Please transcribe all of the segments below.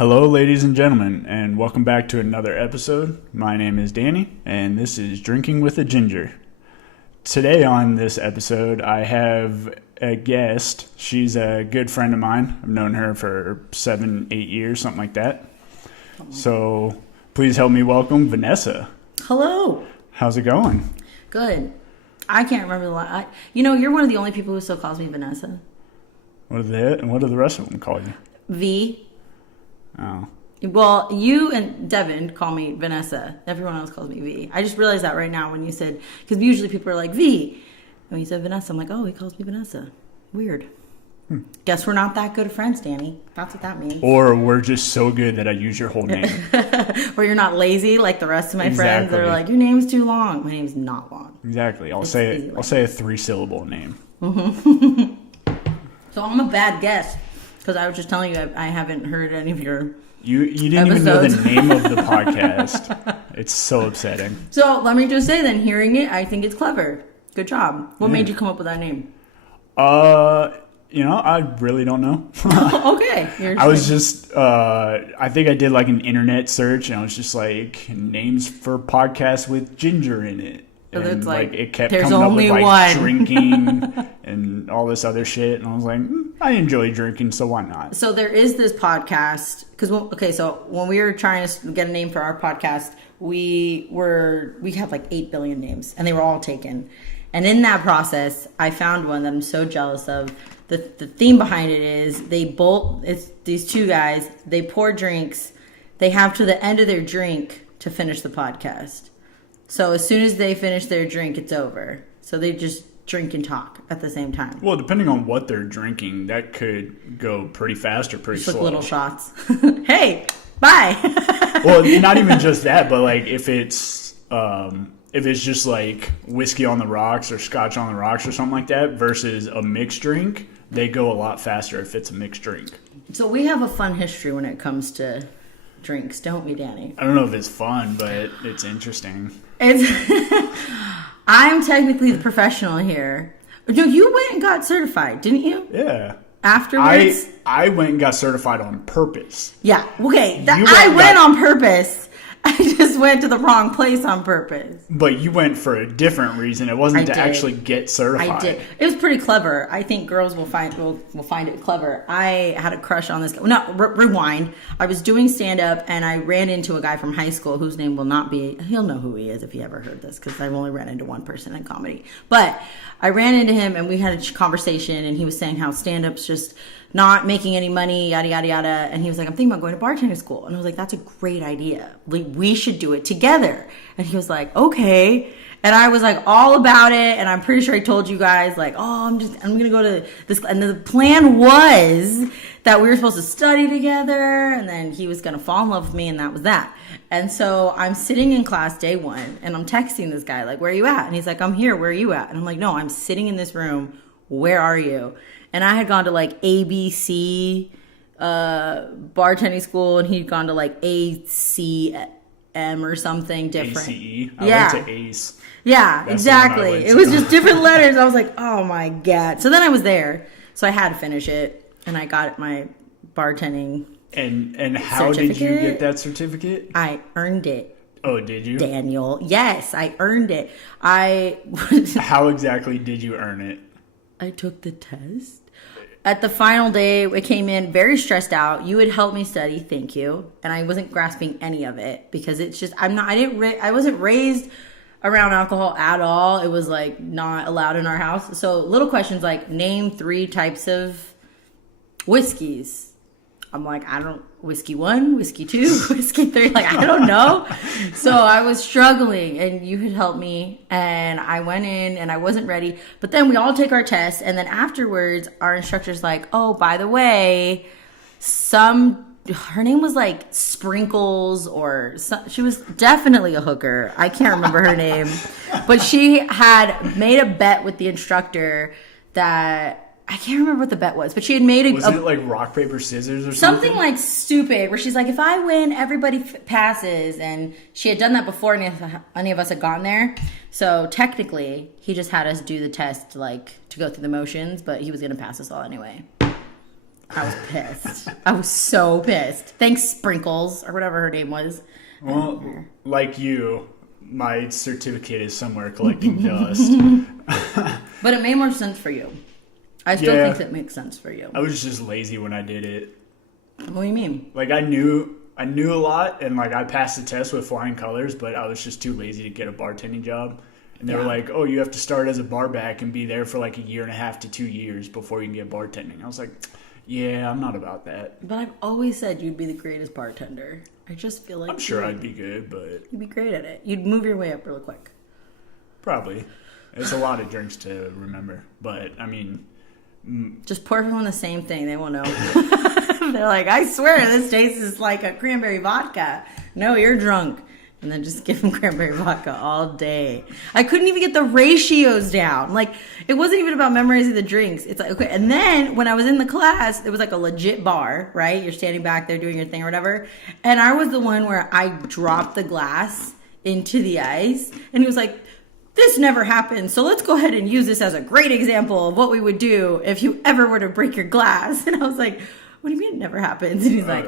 Hello, ladies and gentlemen, and welcome back to another episode. My name is Danny, and this is Drinking with a Ginger. Today on this episode, I have a guest. She's a good friend of mine. I've known her for 7-8 years, something like that. So please help me welcome Vanessa. Hello. How's it going? Good. I can't remember the last. You're one of the only people who still calls me Vanessa. What do the rest of them call you? V. Oh. Well, you and Devin call me Vanessa. Everyone else calls me V. I just realized that right now when you said, because usually people are like V. And when you said Vanessa, I'm like, oh, he calls me Vanessa. Weird. Guess we're not that good of friends, Danny. That's what that means. Or we're just so good that I use your whole name. Or you're not lazy like the rest of my friends that are like, your name's too long. My name's not long. Exactly. I'll say a 3-syllable name. Mm-hmm. So I'm a bad guest because I was just telling you I haven't heard any of your You didn't episodes. even know the name of the podcast. It's so upsetting. So let me just say then, hearing it, I think it's clever. Good job. What made you come up with that name? I really don't know. Okay. I was just, I think I did like an internet search and I was just like, names for podcasts with ginger in it. So And it's like, it kept there's coming up only with like one. drinking and all this other shit. And I was like, I enjoy drinking, so why not? So there is this podcast, so when we were trying to get a name for our podcast, we had like 8 billion names and they were all taken. And in that process, I found one that I'm so jealous of. The theme behind it is it's these two guys, they pour drinks, they have to the end of their drink to finish the podcast. So as soon as they finish their drink, it's over. So they just drink and talk at the same time. Well, depending on what they're drinking, that could go pretty fast or pretty Just slow. like little shots. Hey, bye. Well, not even just that, but like if it's just like whiskey on the rocks or scotch on the rocks or something like that versus a mixed drink, they go a lot faster if it's a mixed drink. So we have a fun history when it comes to drinks, don't we, Danny? I don't know if it's fun, but it's interesting. I'm technically the professional here. No, you went and got certified, didn't you? Yeah. Afterwards? I went and got certified on purpose. Yeah. Okay. I went on purpose. I just went to the wrong place on purpose. But you went for a different reason. It wasn't to actually get certified. I did. It was pretty clever. I think girls will find it clever. I had a crush on this guy. No, rewind. I was doing stand-up, and I ran into a guy from high school whose name will not be... He'll know who he is if he ever heard this, because I've only ran into one person in comedy. But I ran into him, and we had a conversation, and he was saying how stand-up's just not making any money, yada, yada, yada. And he was like, I'm thinking about going to bartending school. And I was like, that's a great idea. Like, we should do it together. And he was like, okay. And I was like all about it. And I'm pretty sure I told you guys like, I'm going to go to this. And the plan was that we were supposed to study together. And then he was going to fall in love with me. And that was that. And so I'm sitting in class day one and I'm texting this guy, like, where are you at? And he's like, I'm here. Where are you at? And I'm like, no, I'm sitting in this room. Where are you? And I had gone to like ABC bartending school, and he'd gone to like ACM or something different. ACE. I went to ACE. Yeah, That's exactly. It was just different letters. I was like, oh my God. So then I was there. So I had to finish it, and I got my bartending And how did you get that certificate? I earned it. Oh, did you? Daniel. Yes, I earned it. How exactly did you earn it? I took the test. At the final day, I came in very stressed out. You had helped me study, thank you. And I wasn't grasping any of it because it's just, I wasn't raised around alcohol at all. It was like not allowed in our house. So little questions like name 3 types of whiskeys. I'm like, whiskey 1, whiskey 2, whiskey 3. Like, I don't know. So I was struggling and you had helped me and I went in and I wasn't ready. But then we all take our test. And then afterwards, our instructor's like, oh, by the way, her name was like Sprinkles she was definitely a hooker. I can't remember her name. But she had made a bet with the instructor that... I can't remember what the bet was, but she had made it like rock, paper, scissors or something? Something like stupid, where she's like, if I win, everybody passes. And she had done that before any of us had gotten there. So technically, he just had us do the test, like, to go through the motions, but he was going to pass us all anyway. I was pissed. I was so pissed. Thanks, Sprinkles, or whatever her name was. Well, like you, my certificate is somewhere collecting dust. But it made more sense for you. I still think that makes sense for you. I was just lazy when I did it. What do you mean? Like, I knew a lot, and like I passed the test with flying colors, but I was just too lazy to get a bartending job. And they were like, oh, you have to start as a bar back and be there for like 1.5 to 2 years before you can get bartending. I was like, yeah, I'm not about that. But I've always said you'd be the greatest bartender. I just feel like... I'm sure I'd be good, but... You'd be great at it. You'd move your way up real quick. Probably. It's a lot of drinks to remember. But, I mean... Just pour everyone the same thing. They won't know. They're like, I swear this tastes like a cranberry vodka. No, you're drunk. And then just give them cranberry vodka all day. I couldn't even get the ratios down. Like, it wasn't even about memorizing the drinks. It's like, okay. And then when I was in the class, it was like a legit bar, right? You're standing back there doing your thing or whatever. And I was the one where I dropped the glass into the ice. And he was like, this never happened. So let's go ahead and use this as a great example of what we would do if you ever were to break your glass. And I was like, what do you mean it never happens? And he's like,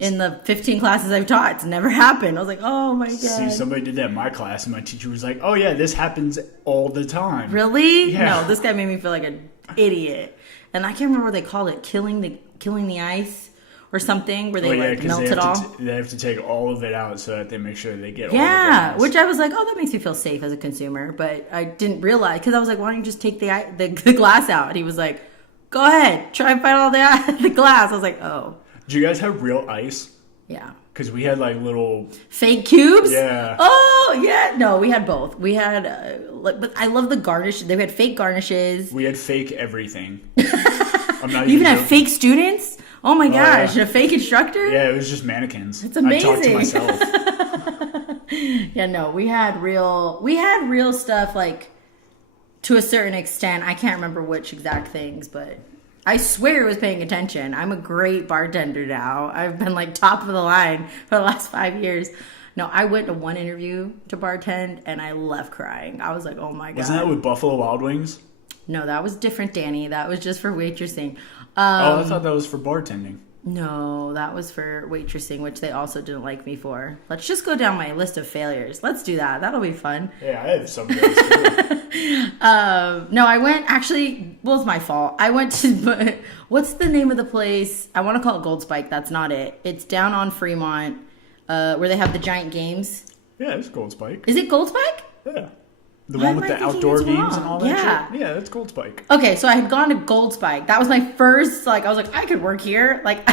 in the 15 classes I've taught, it's never happened. I was like, oh my God. See, somebody did that in my class, and my teacher was like, oh yeah, this happens all the time. Really? Yeah. No, this guy made me feel like an idiot. And I can't remember what they called it, killing the ice or something, where they melt it all. They have to take all of it out so that they make sure they get all of it. Yeah, which I was like, oh, that makes me feel safe as a consumer. But I didn't realize, because I was like, why don't you just take the glass out? And he was like, go ahead, try and find all the glass. I was like, oh. Do you guys have real ice? Yeah. Because we had like little... Fake cubes? Yeah. Oh, yeah. No, we had both. We had... but I love the garnish. They had fake garnishes. We had fake everything. I'm not You even had fake students? Oh my gosh. Yeah. A fake instructor? Yeah, it was just mannequins. It's amazing. I talked to myself. Yeah, no. We had real stuff, like, to a certain extent. I can't remember which exact things, but... I swear I was paying attention. I'm a great bartender now. I've been like top of the line for the last 5 years. No, I went to one interview to bartend and I left crying. I was like, oh my God. Wasn't that with Buffalo Wild Wings? No, that was different, Danny. That was just for waitressing. I thought that was for bartending. No, that was for waitressing, which they also didn't like me for. Let's just go down my list of failures. Let's do that. That'll be fun. Yeah, I have some of those too. No, I went, actually, well, it's my fault. I went to, what's the name of the place? I want to call it Gold Spike. That's not it. It's down on Fremont, where they have the giant games. Yeah, it's Gold Spike. Is it Gold Spike? Yeah. The one with the outdoor games and all that shit? Yeah, that's Gold Spike. Okay, so I had gone to Gold Spike. That was my first, like, I was like, I could work here. Like,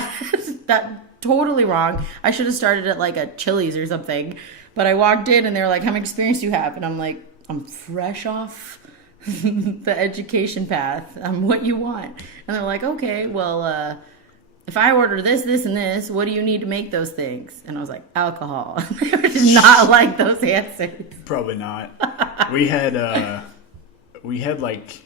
that totally wrong. I should have started at, like, a Chili's or something. But I walked in and they were like, how much experience do you have? And I'm like, I'm fresh off the education path. I'm what you want. And they're like, okay, well, if I order this, this, and this, what do you need to make those things? And I was like, alcohol. They were just not like those answers. Probably not. We had like,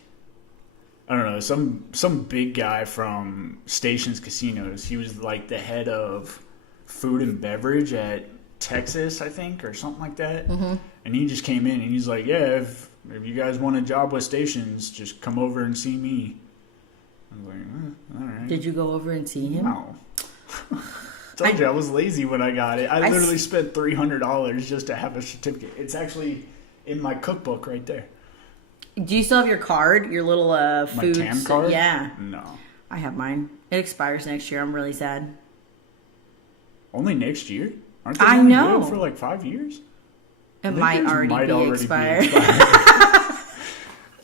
I don't know, some big guy from Stations Casinos. He was like the head of food and beverage at Texas, I think, or something like that. Mm-hmm. And he just came in and he's like, yeah, if you guys want a job with Stations, just come over and see me. I was like, all right. Did you go over and see him? No. Told you I was lazy when I got it. I literally spent $300 just to have a certificate. It's actually in my cookbook right there. Do you still have your card? Your little food? My TAM card? Yeah. No. I have mine. It expires next year. I'm really sad. Only next year? Aren't they I only know. good for like 5 years? It might already be expired.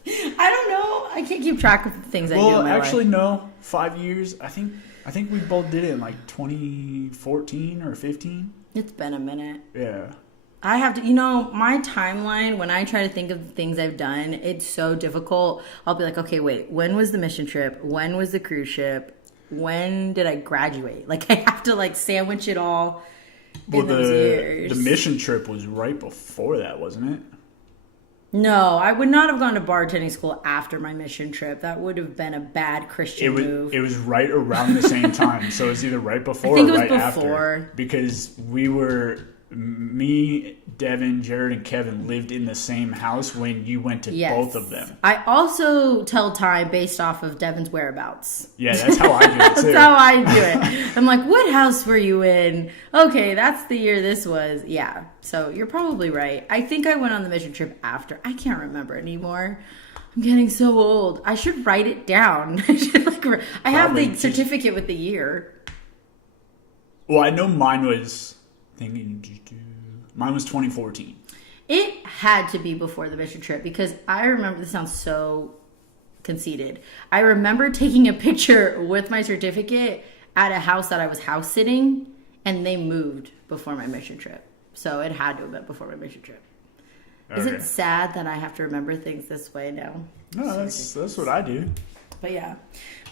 I don't know. I can't keep track of the things I do in my actually, life. no. 5 years. I think we both did it in like 2014 or 15. It's been a minute. Yeah. I have to, my timeline, when I try to think of the things I've done, it's so difficult. I'll be like, okay, wait, when was the mission trip? When was the cruise ship? When did I graduate? Like, I have to, like, sandwich it all in those years. The mission trip was right before that, wasn't it? No, I would not have gone to bartending school after my mission trip. That would have been a bad Christian move. It was right around the same time. So it was either right before I think or it was right before. after. Because we were me, Devin, Jared, and Kevin lived in the same house when you went to Yes. both of them. I also tell time based off of Devin's whereabouts. Yeah, that's how I do it too. That's how I do it. I'm like, what house were you in? Okay, that's the year this was. Yeah, so you're probably right. I think I went on the mission trip after. I can't remember anymore. I'm getting so old. I should write it down. I have the certificate with the year. Well, I know mine was 2014. It had to be before the mission trip because I remember, this sounds so conceited. I remember taking a picture with my certificate at a house that I was house sitting, and they moved before my mission trip. So it had to have been before my mission trip. Okay. Is it sad that I have to remember things this way now? No, that's what I do. But yeah.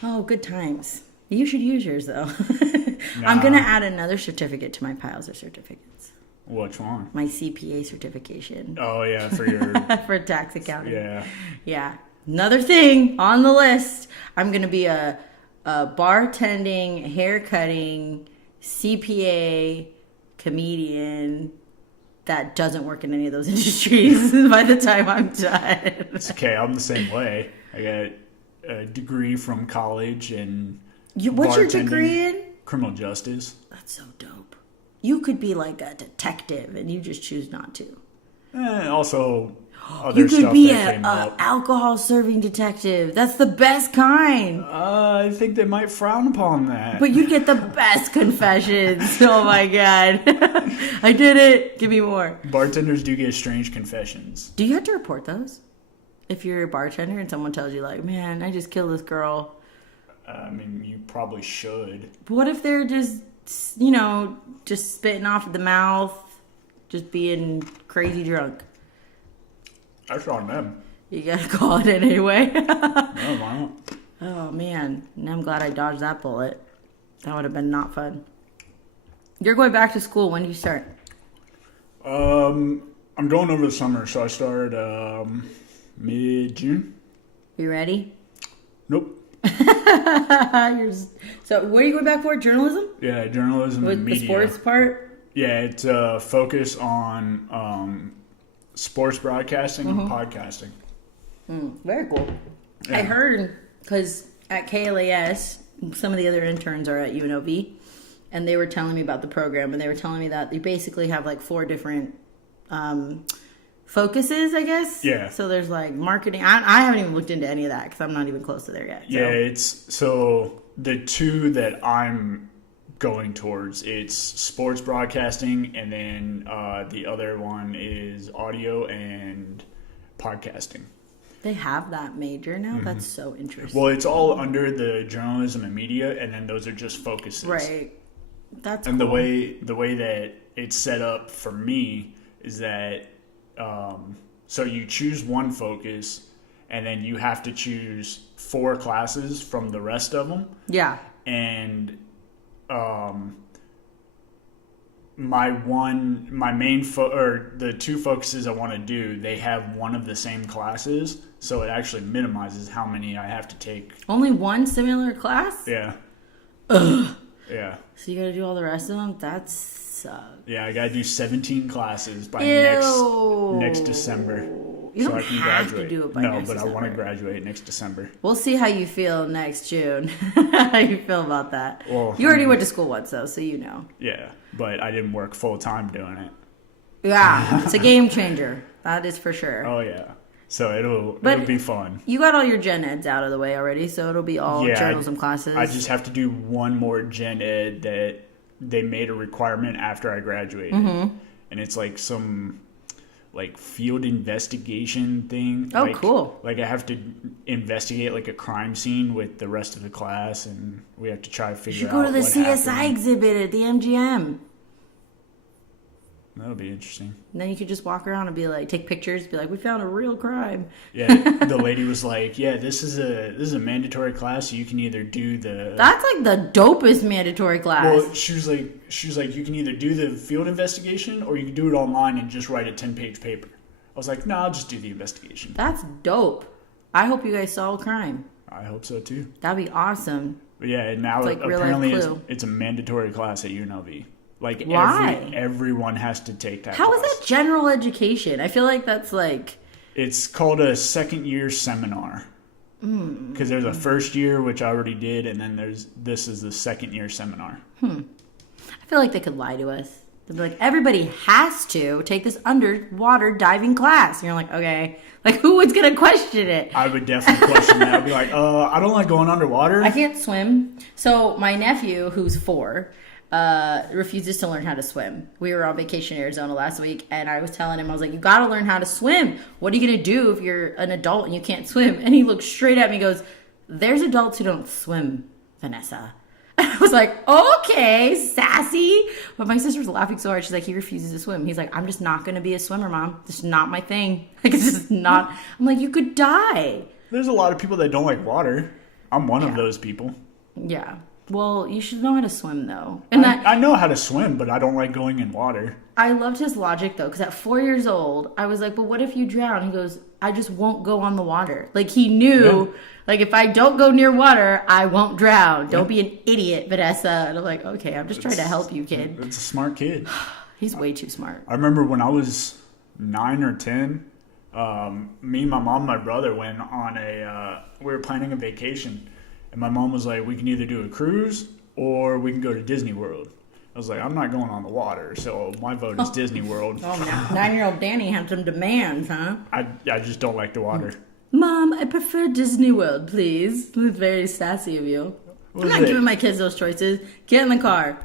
Oh, good times. You should use yours, though. Nah. I'm going to add another certificate to my piles of certificates. Which one? My CPA certification. Oh, yeah, for your... for tax accounting. Yeah. Yeah. Another thing on the list. I'm going to be a bartending, haircutting, CPA, comedian that doesn't work in any of those industries by the time I'm done. It's okay. I'm the same way. I got a degree from college and... What's your degree in? Criminal justice. That's so dope. You could be like a detective, and you just choose not to. Also, other you could stuff be that came an up. alcohol serving detective. That's the best kind. I think they might frown upon that. But you'd get the best confessions. Oh my god, I did it. Give me more. Bartenders do get strange confessions. Do you have to report those? If you're a bartender and someone tells you like, "Man, I just killed this girl." I mean, you probably should. But what if they're just, just spitting off at the mouth, just being crazy drunk? That's on them. You gotta call it in anyway. No, why not? Oh man, I'm glad I dodged that bullet. That would have been not fun. You're going back to school. When do you start? I'm going over the summer, so I start mid-June. You ready? Nope. So what are you going back for? Journalism? Yeah, journalism with and media. The sports part? Yeah, it's a focus on sports broadcasting and podcasting. Very cool. Yeah. I heard, because at KLAS, some of the other interns are at UNLV, and they were telling me about the program, and they were telling me that they basically have like 4 different focuses, I guess. Yeah. So there's like marketing. I haven't even looked into any of that because I'm not even close to there yet. So. Yeah, so the 2 that I'm going towards, it's sports broadcasting, and then the other one is audio and podcasting. They have that major now? That's so interesting. Well, it's all under the journalism and media, and then those are just focuses. Right. That's and cool. the way that it's set up for me is that so you choose one focus, and then you have to choose 4 classes from the rest of them. Yeah. And my main or the 2 focuses I want to do, they have one of the same classes, so it actually minimizes how many I have to take. Only one similar class? Yeah. Ugh. Yeah. So you got to do all the rest of them? That sucks. Yeah, I got to do 17 classes by Ew. next December. You don't so I can have graduate. to do it by next next December. I want to December. graduate next December. We'll see how you feel next June. How you feel about that. Well, you already went to school once, though, so you know. Yeah, but I didn't work full time doing it. Yeah, it's a game changer. That is for sure. Oh, yeah. So it'll be fun. You got all your gen eds out of the way already, so it'll be all journalism classes. I just have to do one more gen ed that they made a requirement after I graduated. And it's like some field investigation thing. Oh, cool. Like I have to investigate like a crime scene with the rest of the class, and we have to try to figure out what happened. You should go to the CSI exhibit at the MGM. That'll be interesting. And then you could just walk around and be like, take pictures, be like, we found a real crime. Yeah, the lady was like, yeah, this is a mandatory class, so you can either do the... That's like the dopest mandatory class. Well, she was like, you can either do the field investigation or you can do it online and just write a 10-page paper. I was like, no, I'll just do the investigation. That's dope. I hope you guys solve crime. I hope so, too. That'd be awesome. But yeah, now it's like apparently real life Clue. it's a mandatory class at UNLV. Like, why? Everyone has to take that How class. is that general education? I feel like that's like... It's called a second-year seminar. Because there's a first year, which I already did, and then this is the second-year seminar. I feel like they could lie to us. They'd be like, everybody has to take this underwater diving class. And you're like, okay. Like, who was going to question it? I would definitely question that. I'd be like, I don't like going underwater. I can't swim. So my nephew, who's 4, refuses to learn how to swim. We were on vacation in Arizona last week, and I was telling him, I was like, you got to learn how to swim. What are you going to do if you're an adult and you can't swim? And he looked straight at me and goes, there's adults who don't swim, Vanessa. And I was like, okay, sassy. But my sister was laughing so hard. She's like, he refuses to swim. He's like, I'm just not going to be a swimmer, Mom. This is not my thing. Like, it's just not. I'm like, you could die. There's a lot of people that don't like water. I'm one of those people. Yeah. Well, you should know how to swim, though. And I know how to swim, but I don't like going in water. I loved his logic, though, because at 4 years old, I was like, but what if you drown? He goes, I just won't go on the water. Like, he knew, like, if I don't go near water, I won't drown. Don't be an idiot, Vanessa. And I'm like, okay, I'm just trying to help you, kid. It's a smart kid. He's way too smart. I remember when I was 9 or 10, me, my mom, and my brother went on we were planning a vacation. And my mom was like, we can either do a cruise or we can go to Disney World. I was like, I'm not going on the water, so my vote is Disney World. Oh, no. 9-year-old Danny had some demands, huh? I just don't like the water. Mom, I prefer Disney World, please. It's very sassy of you. I'm not giving my kids those choices. Get in the car.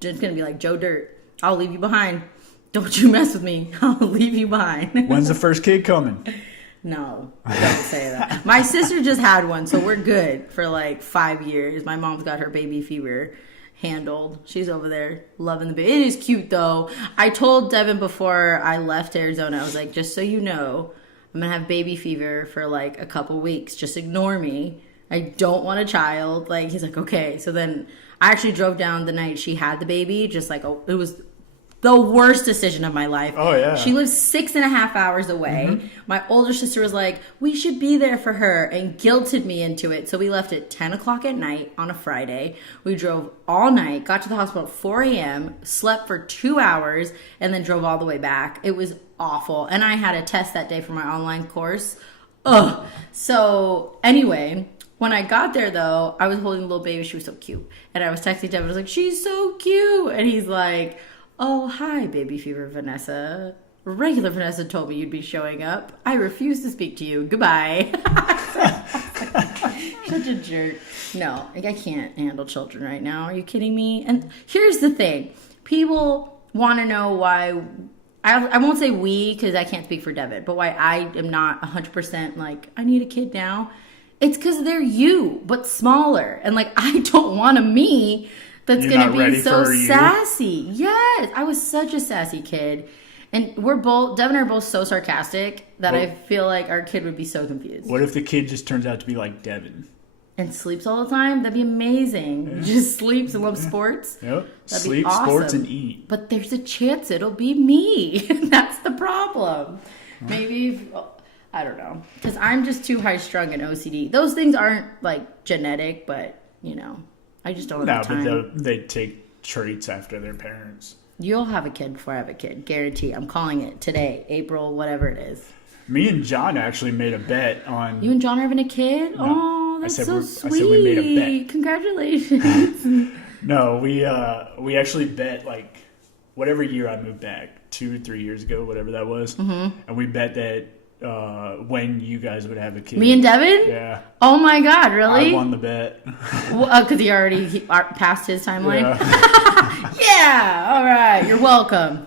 It's going to be like Joe Dirt. I'll leave you behind. Don't you mess with me. I'll leave you behind. When's the first kid coming? No, don't say that. My sister just had one, so we're good for like 5 years. My mom's got her baby fever handled. She's over there loving the baby. It is cute, though. I told Devin before I left Arizona, I was like, just so you know, I'm going to have baby fever for like a couple weeks. Just ignore me. I don't want a child. Like, he's like, okay. So then I actually drove down the night she had the baby. Just like, it was the worst decision of my life. Oh, yeah. She lives 6.5 hours away. Mm-hmm. My older sister was like, we should be there for her, and guilted me into it. So we left at 10 o'clock at night on a Friday. We drove all night, got to the hospital at 4 a.m., slept for 2 hours, and then drove all the way back. It was awful. And I had a test that day for my online course. Ugh. So anyway, when I got there, though, I was holding the little baby. She was so cute. And I was texting Devin. I was like, she's so cute. And he's like, oh, hi, baby fever Vanessa. Regular Vanessa told me you'd be showing up. I refuse to speak to you. Goodbye. Such a jerk. No, I can't handle children right now. Are you kidding me? And here's the thing. People want to know why... I won't say we, because I can't speak for Devin, but why I am not 100% like, I need a kid now. It's because they're you, but smaller. And like, I don't want a me that's going to be so sassy. Yes. I was such a sassy kid. And Devin and I are both so sarcastic that I feel like our kid would be so confused. What if the kid just turns out to be like Devin? And sleeps all the time? That'd be amazing. Yeah. Just sleeps and loves sports? Yep. That'd Sleep, be awesome. Sports, and eat. But there's a chance it'll be me. That's the problem. Maybe... I don't know. Because I'm just too high-strung and OCD. Those things aren't, like, genetic, but, you know, I just don't have the time. No, but they take traits after their parents. You'll have a kid before I have a kid. Guarantee. I'm calling it today, April, whatever it is. Me and John actually made a bet on... You and John are having a kid? No, oh, that's so sweet. I said we made a bet. Congratulations. No, we actually bet, like, whatever year I moved back, 2-3 years ago, whatever that was. Mm-hmm. And we bet that when you guys would have a kid. Me and Devin? Yeah. Oh my God, really? I won the bet. Because he already passed his timeline? Yeah. Yeah, all right. You're welcome.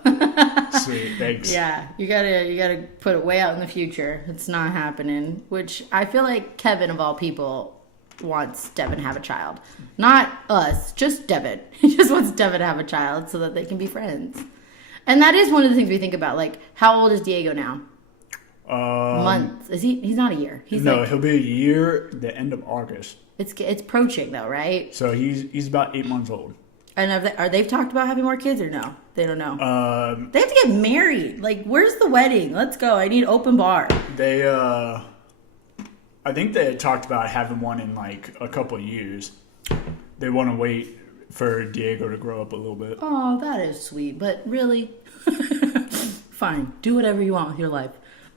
Sweet, thanks. Yeah, you gotta put it way out in the future. It's not happening, which I feel like Kevin, of all people, wants Devin to have a child. Not us, just Devin. He just wants Devin to have a child so that they can be friends. And that is one of the things we think about. Like, how old is Diego now? Months. Is he? He's not a year. He'll be a year the end of August. It's approaching though, right? So he's about 8 months old. And are they talked about having more kids or no? They don't know. They have to get married. Like, where's the wedding? Let's go. I need open bar. They I think they had talked about having one in like a couple of years. They want to wait for Diego to grow up a little bit. Oh, that is sweet, but really, fine. Do whatever you want with your life.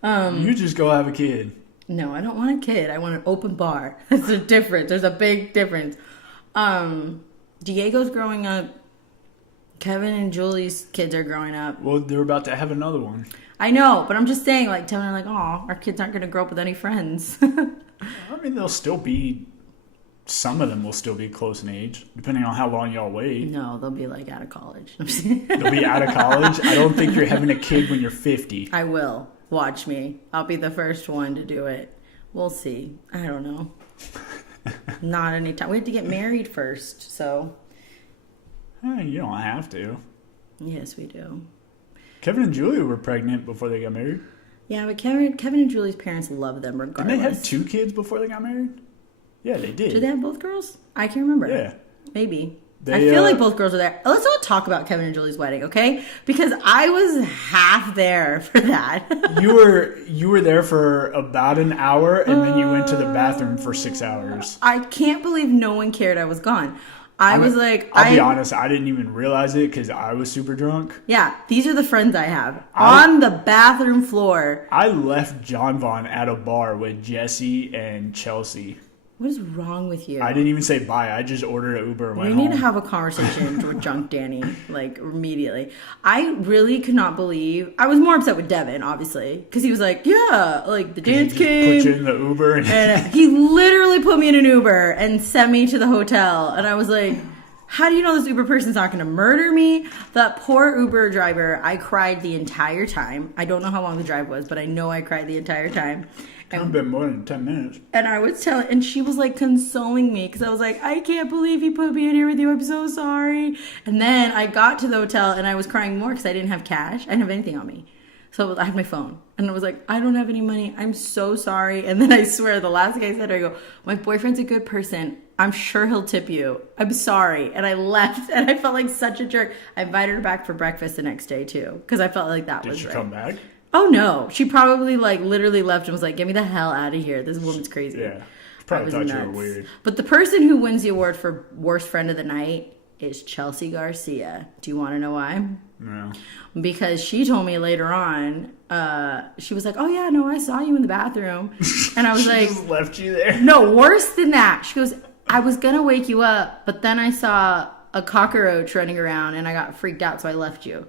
You just go have a kid. No, I don't want a kid. I want an open bar. There's a difference. There's a big difference. Diego's growing up. Kevin and Julie's kids are growing up. Well, they're about to have another one. I know, but I'm just saying, like, telling her, like, oh, our kids aren't going to grow up with any friends. I mean, they'll still be... Some of them will still be close in age, depending on how long y'all wait. No, they'll be, like, out of college. They'll be out of college? I don't think you're having a kid when you're 50. I will. Watch me. I'll be the first one to do it. We'll see. I don't know. Not anytime. We have to get married first, so... You don't have to. Yes, we do. Kevin and Julia were pregnant before they got married. Yeah, but Kevin and Julie's parents love them regardless. Didn't they have 2 kids before they got married? Yeah, they did. Did they have both girls? I can't remember. Yeah. Maybe. I feel like both girls were there. Let's not talk about Kevin and Julie's wedding, okay? Because I was half there for that. You were there for about an hour, and then you went to the bathroom for 6 hours. I can't believe no one cared I was gone. I'll be honest, I didn't even realize it because I was super drunk. Yeah, these are the friends I have. On the bathroom floor. I left John Vaughn at a bar with Jesse and Chelsea. What is wrong with you? I didn't even say bye. I just ordered an Uber and went home. We need to have a conversation with drunk Danny, like, immediately. I really could not believe... I was more upset with Devin, obviously, because he was like, yeah, like, the dance came... Put you in the Uber. And he literally put me in an Uber and sent me to the hotel. And I was like, how do you know this Uber person's not going to murder me? That poor Uber driver, I cried the entire time. I don't know how long the drive was, but I know I cried the entire time. It's been more than 10 minutes. And I was telling, and she was like consoling me because I was like, I can't believe he put me in here with you. I'm so sorry. And then I got to the hotel and I was crying more because I didn't have cash. I didn't have anything on me. So I had my phone and I was like, I don't have any money. I'm so sorry. And then I swear the last thing I said, I go, my boyfriend's a good person. I'm sure he'll tip you. I'm sorry. And I left and I felt like such a jerk. I invited her back for breakfast the next day too because I felt like that was right. Did she come back? Oh, no. She probably, like, literally left and was like, get me the hell out of here. This woman's crazy. Yeah. She probably thought you were weird. But the person who wins the award for worst friend of the night is Chelsea Garcia. Do you want to know why? No. Because she told me later on, she was like, oh, yeah, no, I saw you in the bathroom. And I was she like... just left you there? No, worse than that. She goes, I was going to wake you up, but then I saw a cockroach running around and I got freaked out, so I left you.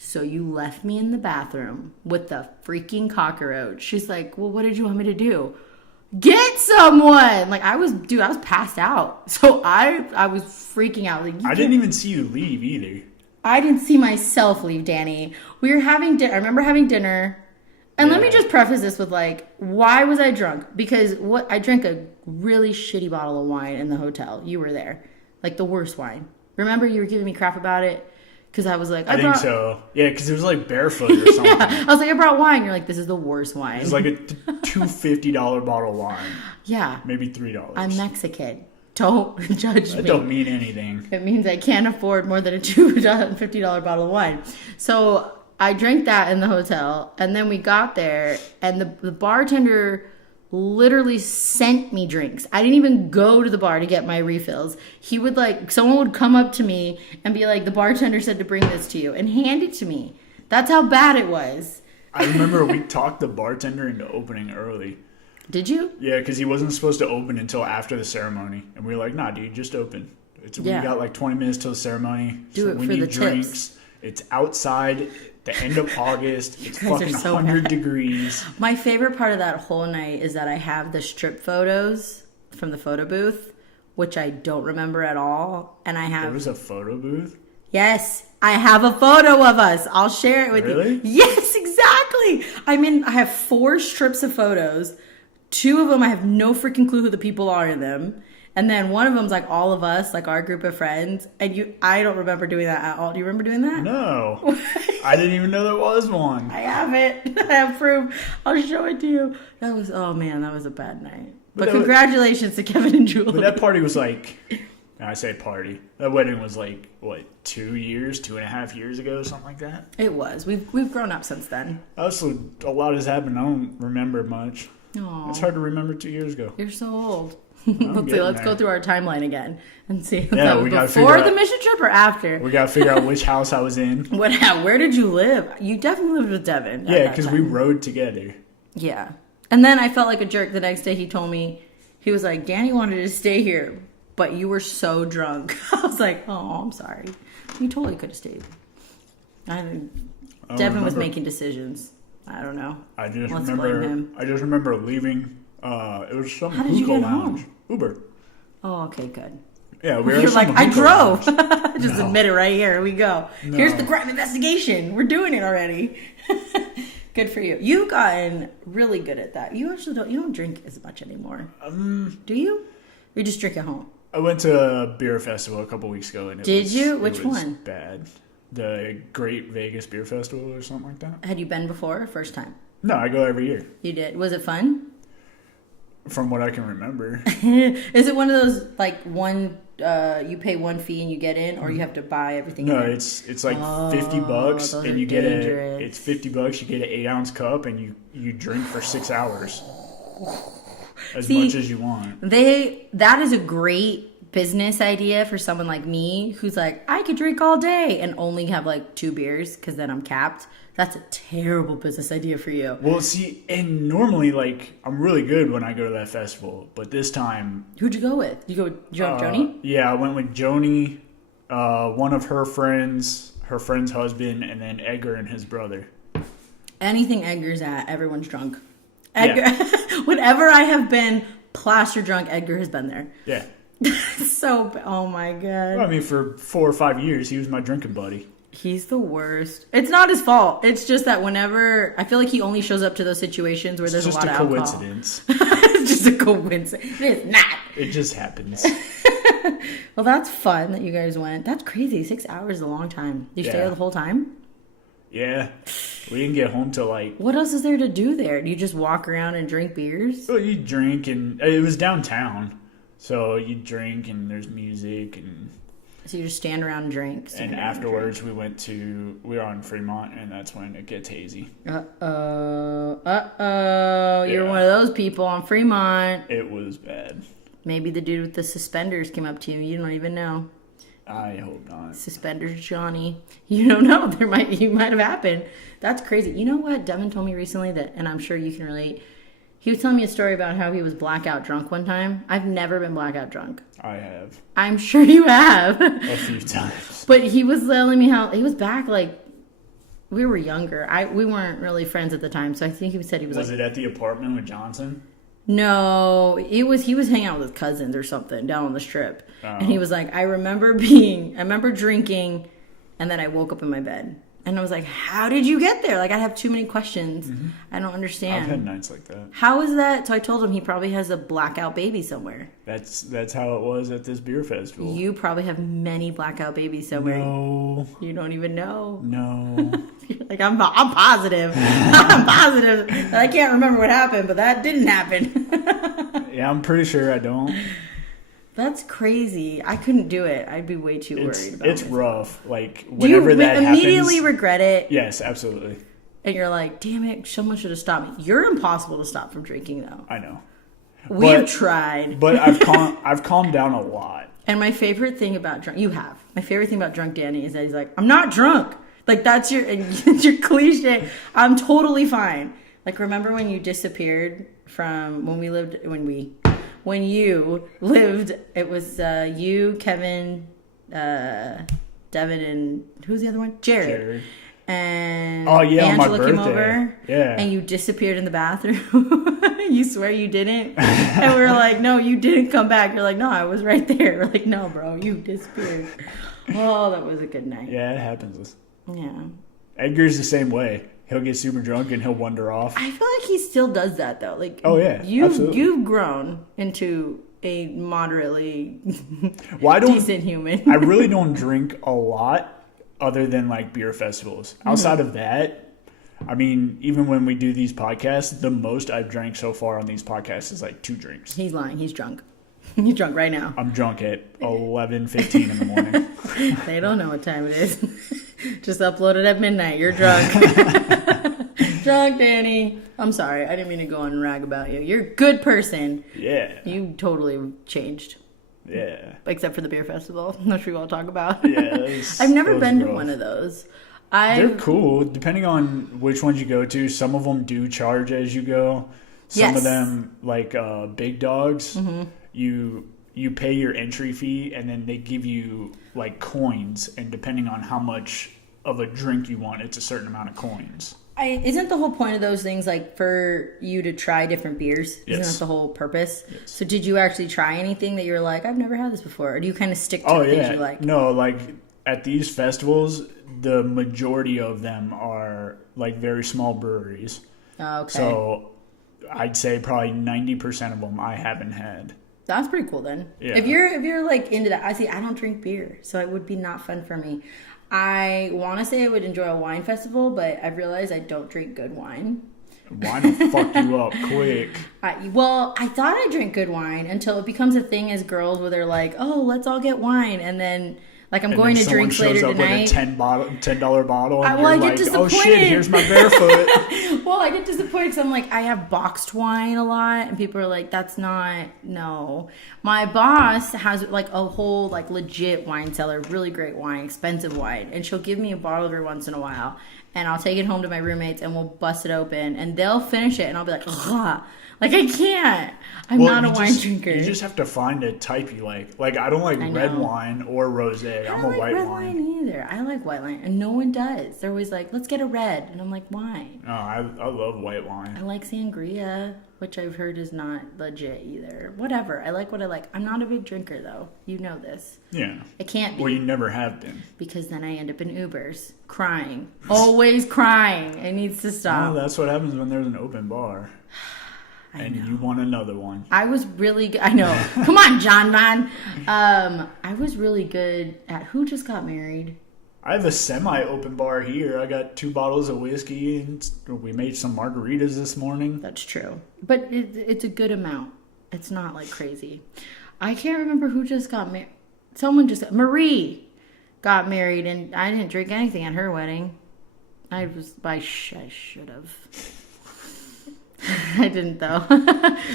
So you left me in the bathroom with the freaking cockroach. She's like, well, what did you want me to do? Get someone! Like, I was passed out. So I was freaking out. Like, I didn't even see you leave either. I didn't see myself leave, Danny. We were having dinner. I remember having dinner. And let me just preface this with, like, why was I drunk? Because I drank a really shitty bottle of wine in the hotel. You were there. Like, the worst wine. Remember you were giving me crap about it? Because I was like, I think so. Yeah, because it was like barefoot or something. Yeah. I was like, I brought wine. You're like, this is the worst wine. It was like a $250 bottle of wine. Yeah. Maybe $3. I'm Mexican. Don't judge me. That don't mean anything. It means I can't afford more than a $250 bottle of wine. So I drank that in the hotel. And then we got there. And the bartender literally sent me drinks. I didn't even go to the bar to get my refills. He would someone would come up to me and be like, the bartender said to bring this to you, and hand it to me. That's how bad it was. I remember we talked the bartender into opening early. Did you? Yeah, because he wasn't supposed to open until after the ceremony. And we were like, nah, dude, just open. We got like 20 minutes till the ceremony. Do it we for need the drinks. tips. It's outside. The end of August. It's fucking so 100 bad. degrees. My favorite part of that whole night is that I have the strip photos from the photo booth, which I don't remember at all. And I have... There was a photo booth? Yes, I have a photo of us. I'll share it with Really? you. Yes, exactly. I have 4 strips of photos. 2 of them, I have no freaking clue who the people are in them. And then one of them's like all of us, like our group of friends. And I don't remember doing that at all. Do you remember doing that? No. I didn't even know there was one. I have it. I have proof. I'll show it to you. That was a bad night. But congratulations to Kevin and Julie. But that party was like, I say party. That wedding was like, what, 2.5 years ago, something like that? It was. We've grown up since then. Also, a lot has happened. I don't remember much. Aww. It's hard to remember 2 years ago. You're so old. Let's see. Let's go through our timeline again and see. Yeah, so we got before the mission trip or after. We got to figure out which house I was in. Where did you live? You definitely lived with Devin. Yeah, because we rode together. Yeah, and then I felt like a jerk the next day. He told me, he was like, Danny wanted to stay here, but you were so drunk. I was like, oh, I'm sorry. You totally could have stayed. Devin was making decisions. I don't know. I just remember leaving. It was some How did you get lounge. home? Uber. Oh, okay, good. Yeah, we were. You're like, I drove. Just No. admit it right here. Here we go. No. Here's the crime investigation. We're doing it already. Good for you. You've gotten really good at that. You actually don't drink as much anymore. Do you? Or you just drink at home? I went to a beer festival a couple weeks ago, and Which one? Bad. The Great Vegas Beer Festival or something like that. Had you been before? First time? No, I go every year. You did. Was it fun? From what I can remember. Is it one of those like you pay one fee and you get in, or you have to buy everything? No, in there? it's like $50, and you get it's $50. You get an 8-ounce cup, and you drink for 6 hours, as much as you want. That is a great business idea for someone like me who's like, I could drink all day and only have like 2 beers because then I'm capped. That's a terrible business idea for you. Well, see, and normally, like, I'm really good when I go to that festival, but this time... Who'd you go with? Did you go with Joni? Yeah, I went with Joni, one of her friend's husband, and then Edgar and his brother. Anything Edgar's at, everyone's drunk. Edgar, yeah. Whenever I have been plaster drunk, Edgar has been there. Yeah. So, oh my God. Well, I mean, for 4 or 5 years, he was my drinking buddy. He's the worst. It's not his fault. It's just that whenever... I feel like he only shows up to those situations where there's a lot of alcohol. It's just a coincidence. It's just a coincidence. It is not. It just happens. Well, that's fun that you guys went. That's crazy. 6 hours is a long time. Did you stay there the whole time? Yeah. We didn't get home till like... What else is there to do there? Do you just walk around and drink beers? Well, you drink, and it was downtown. So you drink, and there's music, and... So you just stand around and drink. And afterwards, we were on Fremont, and that's when it gets hazy. Uh-oh. You're one of those people on Fremont. It was bad. Maybe the dude with the suspenders came up to you. You don't even know. I hope not. Suspenders Johnny. You don't know. You might have happened. That's crazy. You know what Devin told me recently that, and I'm sure you can relate. He was telling me a story about how he was blackout drunk one time. I've never been blackout drunk. I have. I'm sure you have. A few times. But he was telling me how he was back, like, we were younger. We weren't really friends at the time, so I think he said he was Was it at the apartment with Johnson? No, he was hanging out with his cousins or something down on the strip. Oh. And he was like, I remember drinking, and then I woke up in my bed. And I was like, how did you get there? Like, I have too many questions. Mm-hmm. I don't understand. I've had nights like that. How is that? So I told him he probably has a blackout baby somewhere. That's how it was at this beer festival. You probably have many blackout babies somewhere. No. You don't even know. No. You're like, I'm positive. I'm positive that I can't remember what happened, but that didn't happen. Yeah, I'm pretty sure I don't. That's crazy. I couldn't do it. I'd be way too worried about it. It's rough. Like, whenever that happens... Do you immediately regret it? Yes, absolutely. And you're like, damn it, someone should have stopped me. You're impossible to stop from drinking, though. I know. We've tried. But I've calmed down a lot. And my favorite thing about drunk... You have. My favorite thing about drunk Danny is that he's like, I'm not drunk. Like, that's your cliche. I'm totally fine. Like, remember when you disappeared from when you lived, it was you, Kevin, Devin, and who's the other one? Jared. And Angela came over. Yeah. And you disappeared in the bathroom. You swear you didn't? And we were like, no, you didn't come back. You're like, no, I was right there. We're like, no, bro, you disappeared. Oh, that was a good night. Yeah, it happens. Yeah. Edgar's the same way. He'll get super drunk and he'll wander off. I feel like he still does that though. Like, oh yeah, you've grown into a moderately decent human. I really don't drink a lot other than like beer festivals. Outside of that, I mean, even when we do these podcasts, the most I've drank so far on these podcasts is like 2 drinks. He's lying. He's drunk. He's drunk right now. I'm drunk at 11:15 in the morning. They don't know what time it is. Just upload it at midnight. You're drunk. drunk, Danny. I'm sorry. I didn't mean to go on and rag about you. You're a good person. Yeah. You totally changed. Yeah. Except for the beer festival, which we won't talk about. Yeah. I've never been to one of those. They're cool, depending on which ones you go to. Some of them do charge as you go. Some of them, like Big Dogs, you pay your entry fee, and then they give you like coins, and depending on how much of a drink you want, it's a certain amount of coins. Isn't the whole point of those things like for you to try different beers? Isn't that the whole purpose? Yes. So did you actually try anything that you're like, I've never had this before? Or do you kind of stick to things you like? No, like at these festivals, the majority of them are like very small breweries. Oh, okay. So I'd say probably 90% of them I haven't had. That's pretty cool then. Yeah. If you're like into that, I don't drink beer, so it would be not fun for me. I want to say I would enjoy a wine festival, but I've realized I don't drink good wine. Wine will fuck you up quick. Well, I thought I drink good wine until it becomes a thing as girls where they're like, oh, let's all get wine. And then, like, I'm going to drinks later tonight. With a $10 bottle. And I you're get like, disappointed. Oh shit, here's my barefoot. Well, I get disappointed because I'm like, I have boxed wine a lot. And people are like, no. My boss has like a whole like legit wine cellar, really great wine, expensive wine. And she'll give me a bottle every once in a while. And I'll take it home to my roommates and we'll bust it open. And they'll finish it and I'll be like, ugh. Like, I can't. I'm not a wine drinker. You just have to find a type you like. Like, I don't like red wine or rosé. I'm a white wine. I don't like red wine either. I like white wine. And no one does. They're always like, let's get a red. And I'm like, why? Oh, I love white wine. I like sangria, which I've heard is not legit either. Whatever. I like what I like. I'm not a big drinker, though. You know this. Yeah. I can't be. Well, you never have been. Because then I end up in Ubers. Crying. Always crying. It needs to stop. Well, that's what happens when there's an open bar. And you want another one. I was really good. I know. Come on, John, man. I was really good at who just got married. I have a semi-open bar here. I got 2 bottles of whiskey, and we made some margaritas this morning. That's true. But it's a good amount. It's not like crazy. I can't remember who just got married. Marie got married, and I didn't drink anything at her wedding. I should have. I didn't, though.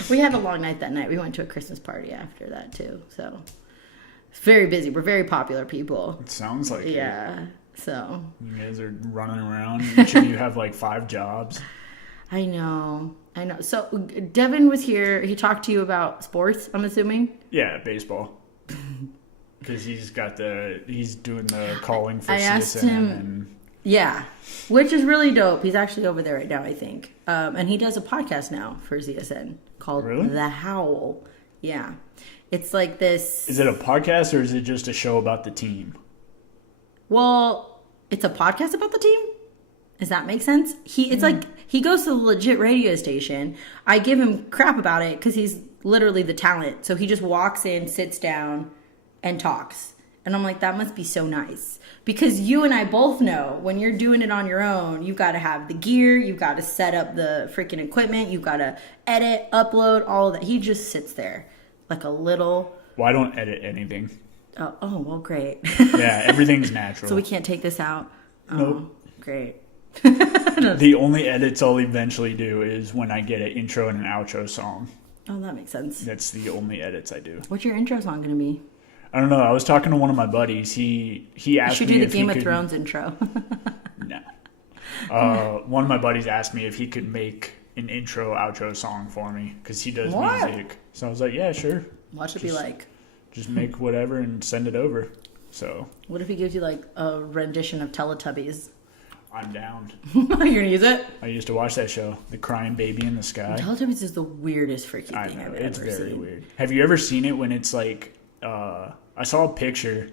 We had a long night that night. We went to a Christmas party after that, too. So, it's very busy. We're very popular people. It sounds like it. Yeah, so. You guys are running around. Each of you have, like, 5 jobs. I know. So, Devin was here. He talked to you about sports, I'm assuming? Yeah, baseball. Because he's doing the calling for CSN. Asked him, yeah, which is really dope. He's actually over there right now, I think. And he does a podcast now for CSN called The Howl. Yeah. It's like this. Is it a podcast or is it just a show about the team? Well, it's a podcast about the team. Does that make sense? It's like he goes to the legit radio station. I give him crap about it because he's literally the talent. So he just walks in, sits down, and talks. And I'm like, that must be so nice. Because you and I both know when you're doing it on your own, you've got to have the gear, you've got to set up the freaking equipment, you've got to edit, upload, all of that. He just sits there like a little... Well, I don't edit anything. Oh, well, great. Yeah, everything's natural. So we can't take this out? Nope. Great. The only edits I'll eventually do is when I get an intro and an outro song. Oh, that makes sense. That's the only edits I do. What's your intro song going to be? I don't know. I was talking to one of my buddies. He asked me if you should do the Game of Thrones intro. No. One of my buddies asked me if he could make an intro, outro song for me because he does music. So I was like, yeah, sure. What should it be like? Just make whatever and send it over. So. What if he gives you like a rendition of Teletubbies? I'm down. You're going to use it? I used to watch that show, The Crying Baby in the Sky. Teletubbies is the weirdest freaking thing I've ever seen. It's very weird. Have you ever seen it when it's like... I saw a picture